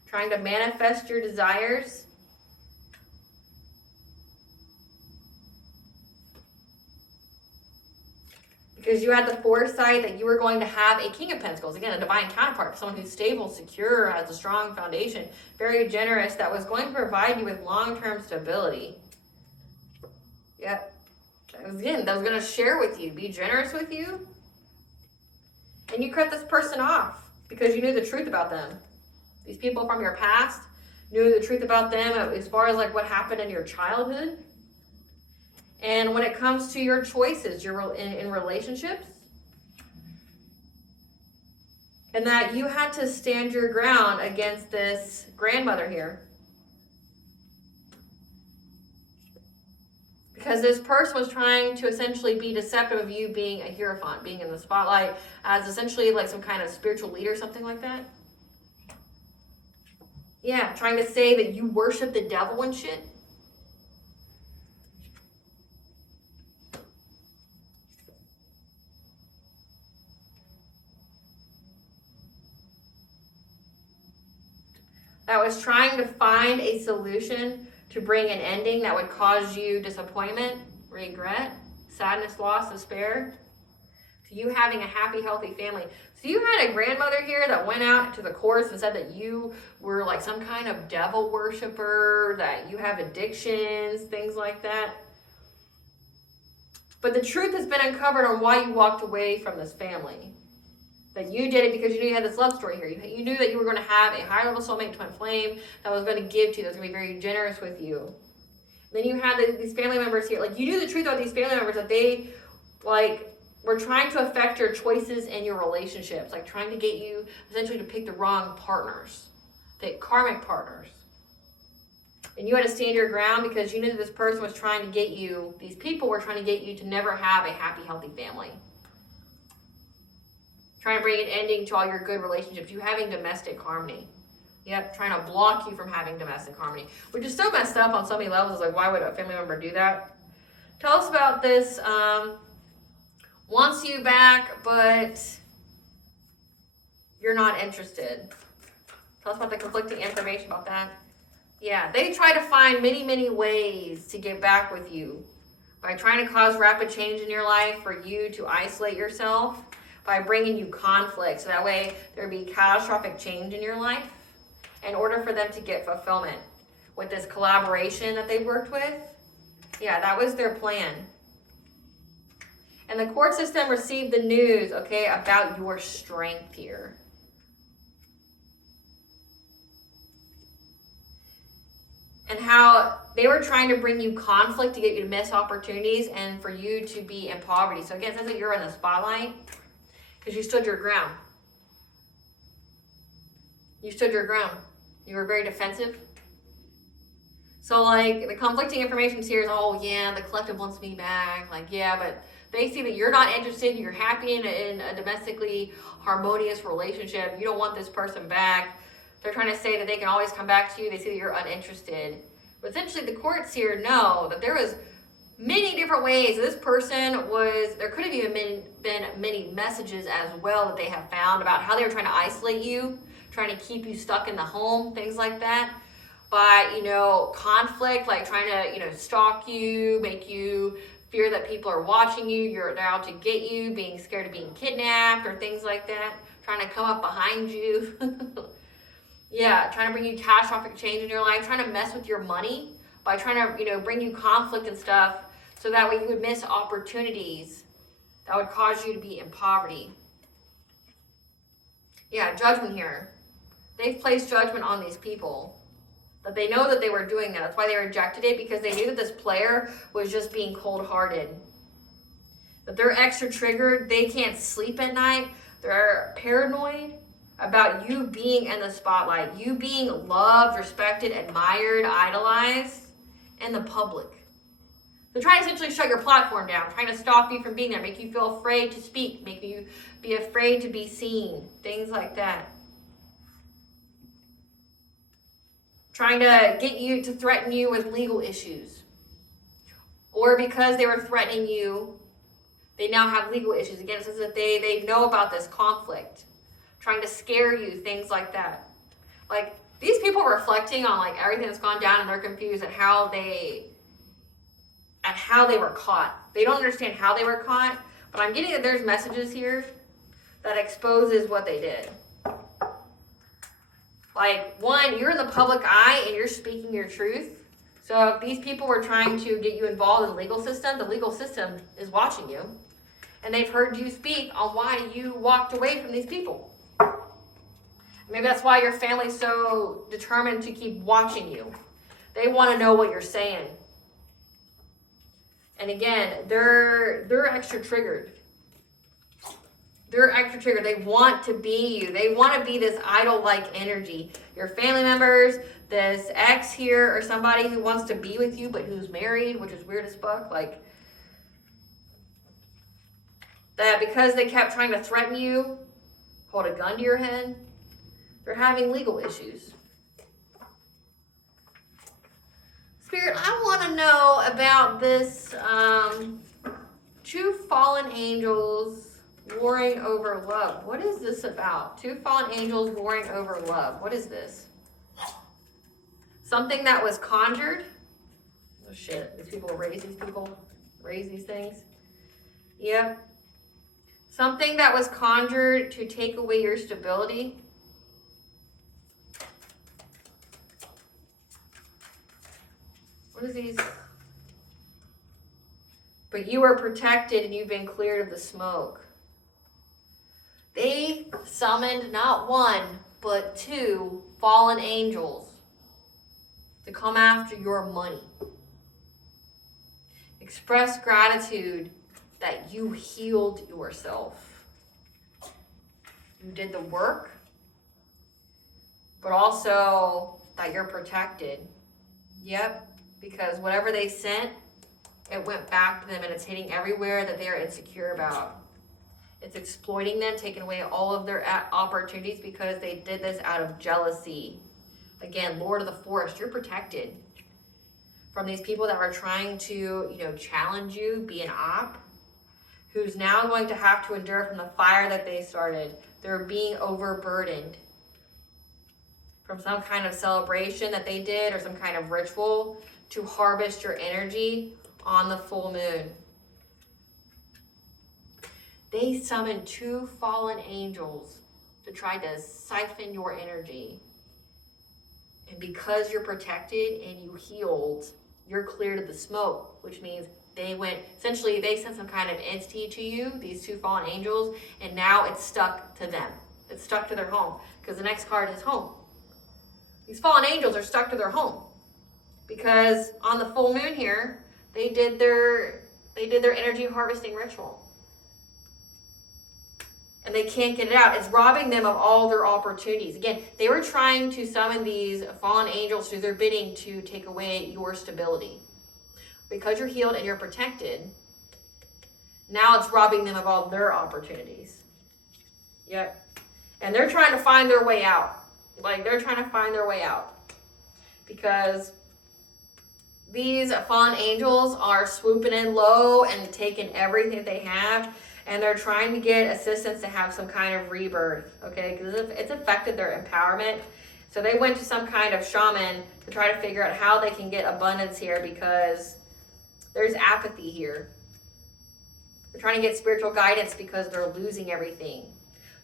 trying to manifest your desires. Because you had the foresight that you were going to have a King of Pentacles, again, a divine counterpart, someone who's stable, secure, has a strong foundation, very generous, that was going to provide you with long-term stability. Yep. That was going to share with you, be generous with you. And you cut this person off because you knew the truth about them. These people from your past knew the truth about them as far as like what happened in your childhood. And when it comes to your choices, you're in relationships, and that you had to stand your ground against this grandmother here. Because this person was trying to essentially be deceptive of you being a hierophant, being in the spotlight as essentially like some kind of spiritual leader, something like that. Yeah, trying to say that you worship the devil and shit. That was trying to find a solution to bring an ending that would cause you disappointment, regret, sadness, loss, despair, to you having a happy, healthy family. So you had a grandmother here that went out to the courts and said that you were like some kind of devil worshiper, that you have addictions, things like that. But the truth has been uncovered on why you walked away from this family. That you did it because you knew you had this love story here. You knew that you were going to have a high level soulmate twin flame that was going to give to you, that was going to be very generous with you. And then you had these family members here. Like, you knew the truth about these family members, that they, like, were trying to affect your choices and your relationships. Like, trying to get you, essentially, to pick the wrong partners. The karmic partners. And you had to stand your ground because you knew that this person was trying to get you, these people were trying to get you to never have a happy, healthy family. Trying to bring an ending to all your good relationships. You having domestic harmony. Yep, trying to block you from having domestic harmony, which is so messed up on so many levels. It's like, why would a family member do that? Tell us about this. Wants you back, but you're not interested. Tell us about the conflicting information about that. Yeah, they try to find many, many ways to get back with you by trying to cause rapid change in your life for you to isolate yourself, by bringing you conflict. So that way there would be catastrophic change in your life in order for them to get fulfillment with this collaboration that they worked with. Yeah, that was their plan. And the court system received the news, okay, about your strength here. And how they were trying to bring you conflict to get you to miss opportunities and for you to be in poverty. So again, it says that you're in the spotlight because you stood your ground. You stood your ground. You were very defensive. So like the conflicting information here is, oh yeah, the collective wants me back. Like, yeah, but they see that you're not interested. You're happy in a domestically harmonious relationship. You don't want this person back. They're trying to say that they can always come back to you. They see that you're uninterested. But essentially the courts here know that there was many different ways this person was, there could have even been many messages as well that they have found about how they were trying to isolate you, trying to keep you stuck in the home, things like that. By, conflict, like trying to, stalk you, make you fear that people are watching you, they're out to get you, being scared of being kidnapped or things like that, trying to come up behind you. Yeah, trying to bring you catastrophic change in your life, trying to mess with your money by trying to, bring you conflict and stuff so that way you would miss opportunities that would cause you to be in poverty. Yeah, judgment here. They've placed judgment on these people. That they know that they were doing that. That's why they rejected it, because they knew that this player was just being cold-hearted. That they're extra triggered. They can't sleep at night. They're paranoid about you being in the spotlight, you being loved, respected, admired, idolized in the public. They're trying to essentially shut your platform down, trying to stop you from being there, make you feel afraid to speak, make you be afraid to be seen, things like that. Trying to get you to threaten you with legal issues. Or because they were threatening you, they now have legal issues. Again, it says that they know about this conflict. Trying to scare you, things like that. Like, these people are reflecting on like everything that's gone down, and they're confused at how they were caught. They don't understand how they were caught, but I'm getting that there's messages here that exposes what they did. Like, one, you're in the public eye and you're speaking your truth. So if these people were trying to get you involved in the legal system is watching you. And they've heard you speak on why you walked away from these people. Maybe that's why your family's so determined to keep watching you. They want to know what you're saying. And again, they're extra triggered. They're extra triggered. They want to be you. They want to be this idol-like energy. Your family members, this ex here, or somebody who wants to be with you but who's married, which is weird as fuck. Like, that because they kept trying to threaten you, hold a gun to your head, they're having legal issues. Spirit, I want to know about this two fallen angels warring over love. What is this about? Two fallen angels warring over love. What is this? Something that was conjured? Oh shit, these people raise these things. Yep. Something that was conjured to take away your stability. What is these? But you are protected and you've been cleared of the smoke. They summoned not one, but two fallen angels to come after your money. Express gratitude that you healed yourself. You did the work, but also that you're protected. Yep, because whatever they sent, it went back to them, and it's hitting everywhere that they're insecure about. It's exploiting them, taking away all of their opportunities because they did this out of jealousy. Again, Lord of the Forest, you're protected from these people that are trying to, challenge you, be an op, who's now going to have to endure from the fire that they started. They're being overburdened from some kind of celebration that they did or some kind of ritual to harvest your energy on the full moon. They summoned 2 fallen angels to try to siphon your energy. And because you're protected and you healed, you're cleared of the smoke, which means they sent some kind of entity to you, these 2 fallen angels, and now it's stuck to them. It's stuck to their home, because the next card is home. These fallen angels are stuck to their home because on the full moon here, they did their energy harvesting ritual. And they can't get it out. It's robbing them of all their opportunities. Again, they were trying to summon these fallen angels through their bidding to take away your stability. Because you're healed and you're protected, now it's robbing them of all their opportunities. Yep. And they're trying to find their way out. They're trying to find their way out. Because these fallen angels are swooping in low and taking everything that they have. And they're trying to get assistance to have some kind of rebirth, okay? Because it's affected their empowerment. So they went to some kind of shaman to try to figure out how they can get abundance here because there's apathy here. They're trying to get spiritual guidance because they're losing everything.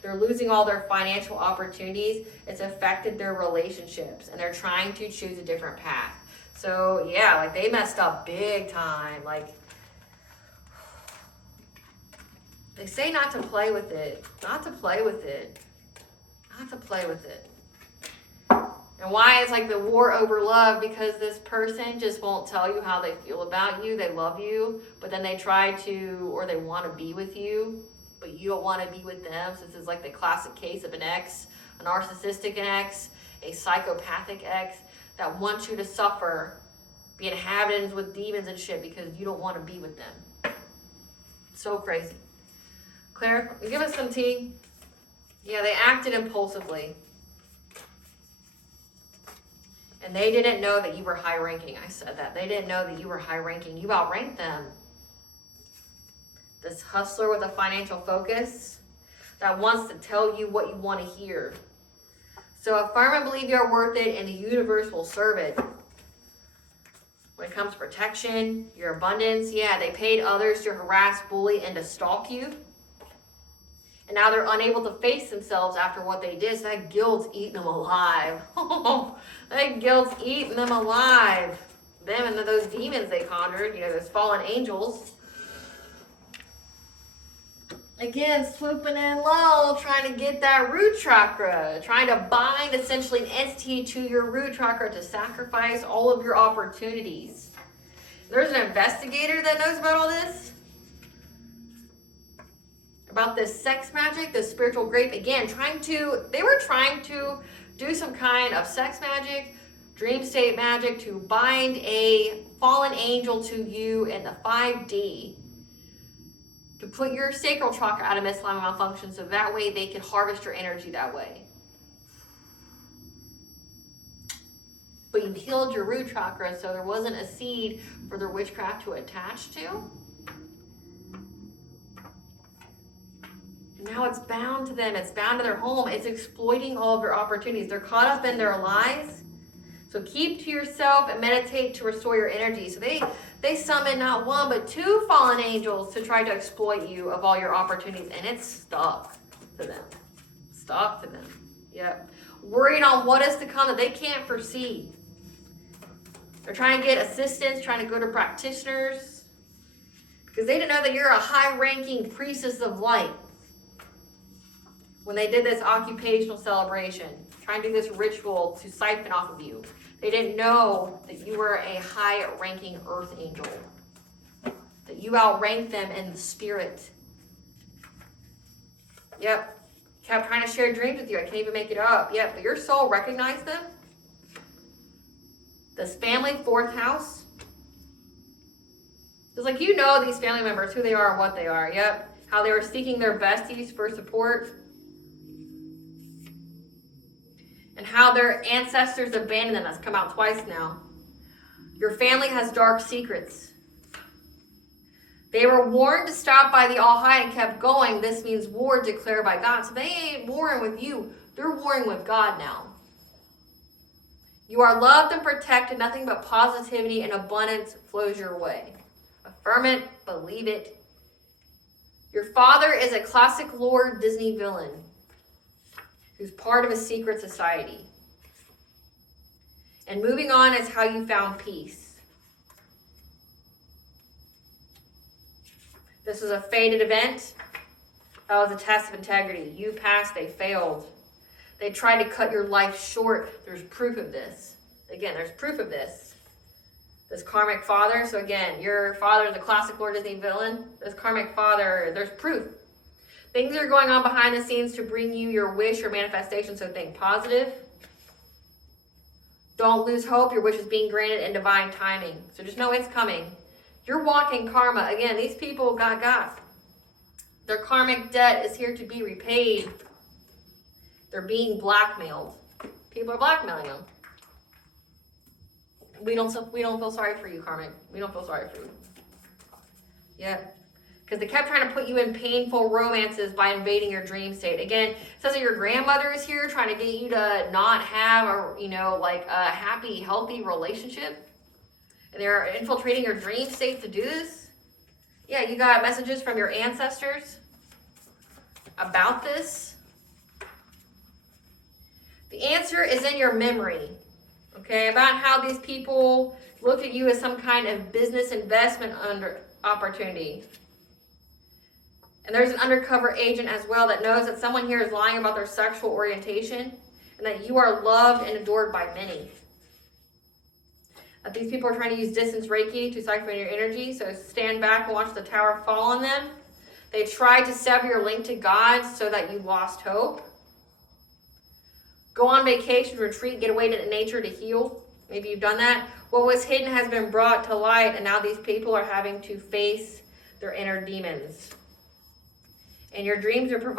They're losing all their financial opportunities. It's affected their relationships, and they're trying to choose a different path. So yeah, they messed up big time. They say not to play with it, not to play with it, not to play with it. And why it's the war over love? Because this person just won't tell you how they feel about you. They love you, but then they try to, or they want to be with you, but you don't want to be with them. So this is the classic case of an ex, a narcissistic ex, a psychopathic ex that wants you to suffer, be inhabited with demons and shit because you don't want to be with them. So crazy. Claire, give us some tea. Yeah, they acted impulsively. And they didn't know that you were high ranking. I said that. They didn't know that you were high ranking. You outranked them. This hustler with a financial focus that wants to tell you what you want to hear. So affirm and believe you're worth it, and the universe will serve it. When it comes to protection, your abundance, yeah, they paid others to harass, bully, and to stalk you. And now they're unable to face themselves after what they did. So that guilt's eating them alive. That guilt's eating them alive. Them and those demons they conjured, those fallen angels. Again, swooping in low, trying to get that root chakra. Trying to bind essentially an entity to your root chakra to sacrifice all of your opportunities. There's an investigator that knows about all this. About this sex magic, this spiritual grape. Again, they were trying to do some kind of sex magic, dream state magic to bind a fallen angel to you in the 5D to put your sacral chakra out of misalignment malfunction so that way they could harvest your energy that way. But you healed your root chakra, so there wasn't a seed for their witchcraft to attach to. Now it's bound to them. It's bound to their home. It's exploiting all of their opportunities. They're caught up in their lies. So keep to yourself and meditate to restore your energy. So they summon not 1, but 2 fallen angels to try to exploit you of all your opportunities. And it's stuck to them. Stuck to them. Yep. Worried on what is to come that they can't foresee. They're trying to get assistance, trying to go to practitioners. Because they didn't know that you're a high-ranking priestess of light. When they did this occupational celebration, trying to do this ritual to siphon off of you, they didn't know that you were a high-ranking earth angel, that you outranked them in the spirit. Yep, kept trying to share dreams with you. I can't even make it up. Yep, but your soul recognized them. This family, 4th house. It's these family members, who they are and what they are. Yep, how they were seeking their besties for support. and how their ancestors abandoned them. That's come out twice now. Your family has dark secrets. They were warned to stop by the All-High and kept going. This means war declared by God. So they ain't warring with you. They're warring with God now. You are loved and protected. Nothing but positivity and abundance flows your way. Affirm it. Believe it. Your father is a classic lore Disney villain who's part of a secret society. And moving on is how you found peace. This was a fated event. That was a test of integrity. You passed, they failed. They tried to cut your life short. There's proof of this. Again, there's proof of this. This karmic father. So again, your father is a classic Lord Disney villain. This karmic father, there's proof. Things are going on behind the scenes to bring you your wish or manifestation. So think positive. Don't lose hope. Your wish is being granted in divine timing. So just know it's coming. You're walking karma. Again, these people got. Their karmic debt is here to be repaid. They're being blackmailed. People are blackmailing them. We don't feel sorry for you, karmic. We don't feel sorry for you. Yeah. Because they kept trying to put you in painful romances by invading your dream state. Again, it says that your grandmother is here trying to get you to not have a happy, healthy relationship. And they're infiltrating your dream state to do this. Yeah, you got messages from your ancestors about this. The answer is in your memory, okay, about how these people looked at you as some kind of business investment opportunity. And there's an undercover agent as well that knows that someone here is lying about their sexual orientation and that you are loved and adored by many. That these people are trying to use distance Reiki to siphon your energy, so stand back and watch the tower fall on them. They tried to sever your link to God so that you lost hope. Go on vacation, retreat, get away to nature to heal. Maybe you've done that. What was hidden has been brought to light, and now these people are having to face their inner demons. And your dreams and your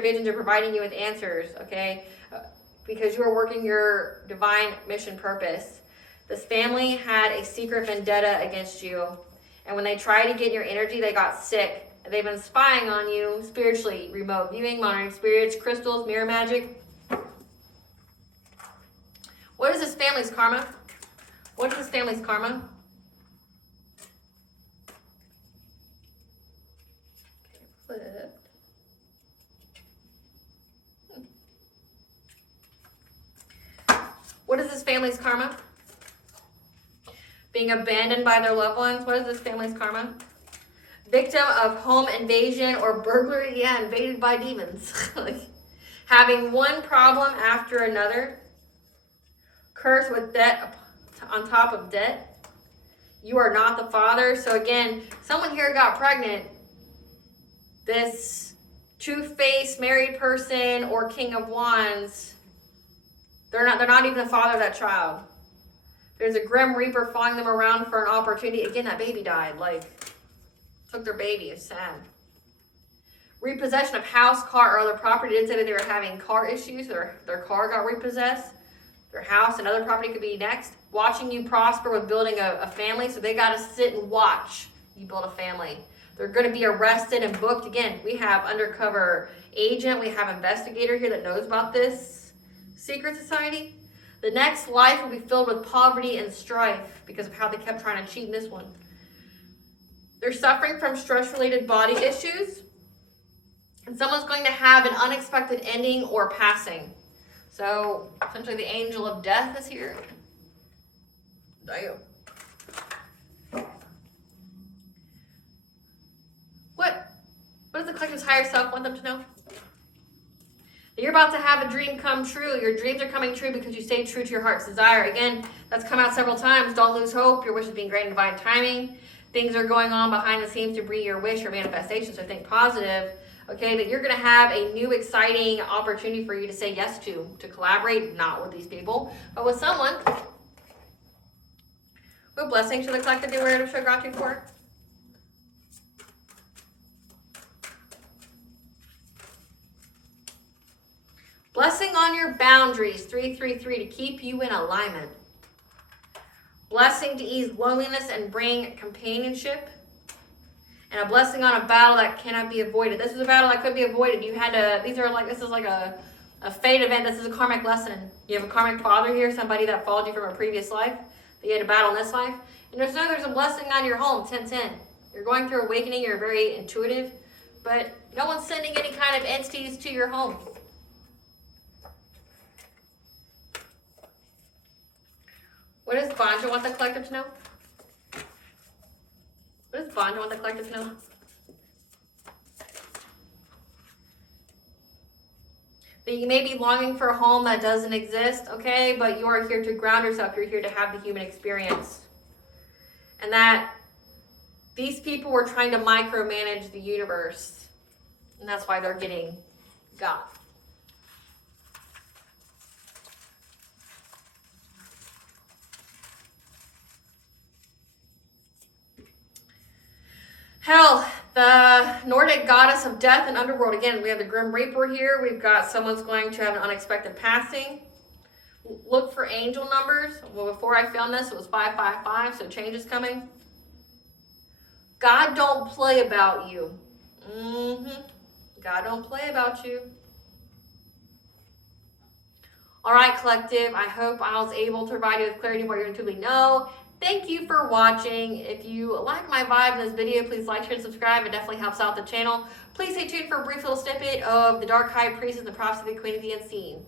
visions are providing you with answers, okay? Because you are working your divine mission purpose. This family had a secret vendetta against you. And when they tried to get your energy, they got sick. They've been spying on you spiritually, remote viewing, monitoring spirits, crystals, mirror magic. What is this family's karma? What is this family's karma? Flip. What is this family's karma? Being abandoned by their loved ones. What is this family's karma? Victim of home invasion or burglary. Yeah, invaded by demons. Having one problem after another. Cursed with debt on top of debt. You are not the father. So again, someone here got pregnant. This two-faced married person or king of wands, they're not even the father of that child. There's a grim reaper following them around for an opportunity. Again, that baby died. Took their baby. It's sad. Repossession of house, car, or other property. Did say that they were having car issues. Their car got repossessed. Their house and other property could be next. Watching you prosper with building a family. So they got to sit and watch you build a family. They're going to be arrested and booked. Again, we have undercover agent. We have investigator here that knows about this secret society. The next life will be filled with poverty and strife because of how they kept trying to cheat in this one. They're suffering from stress-related body issues. And someone's going to have an unexpected ending or passing. So, essentially the angel of death is here. Damn. What does the collective's higher self want them to know? You're about to have a dream come true. Your dreams are coming true because you stayed true to your heart's desire. Again, that's come out several times. Don't lose hope. Your wish is being granted divine timing. Things are going on behind the scenes to bring your wish or manifestation. So think positive. Okay, that you're going to have a new exciting opportunity for you to say yes to collaborate, not with these people, but with someone. What blessings should the collective do to show gratitude for? Blessing on your boundaries, 333, to keep you in alignment. Blessing to ease loneliness and bring companionship. And a blessing on a battle that cannot be avoided. This is a battle that could be avoided. You had to, this is like a fate event. This is a karmic lesson. You have a karmic father here, somebody that followed you from a previous life that you had to battle in this life. And there's a blessing on your home, 1010. You're going through awakening, you're very intuitive, but no one's sending any kind of entities to your home. What does Bonja want the collective to know? What does Bonja want the collective to know? That you may be longing for a home that doesn't exist, okay? But you are here to ground yourself. You're here to have the human experience. And that these people were trying to micromanage the universe. And that's why they're getting got. Hell, the Nordic goddess of death and underworld. Again, we have the Grim Reaper here. We've got someone's going to have an unexpected passing. Look for angel numbers. Well, before I filmed this, it was 555, so change is coming. God don't play about you. God don't play about you. All right, collective. I hope I was able to provide you with clarity of what you intuitively know. Thank you for watching. If you like my vibe in this video, please like, share, and subscribe. It definitely helps out the channel. Please stay tuned for a brief little snippet of the Dark High Priestess and the Prophecy of the Queen of the Unseen.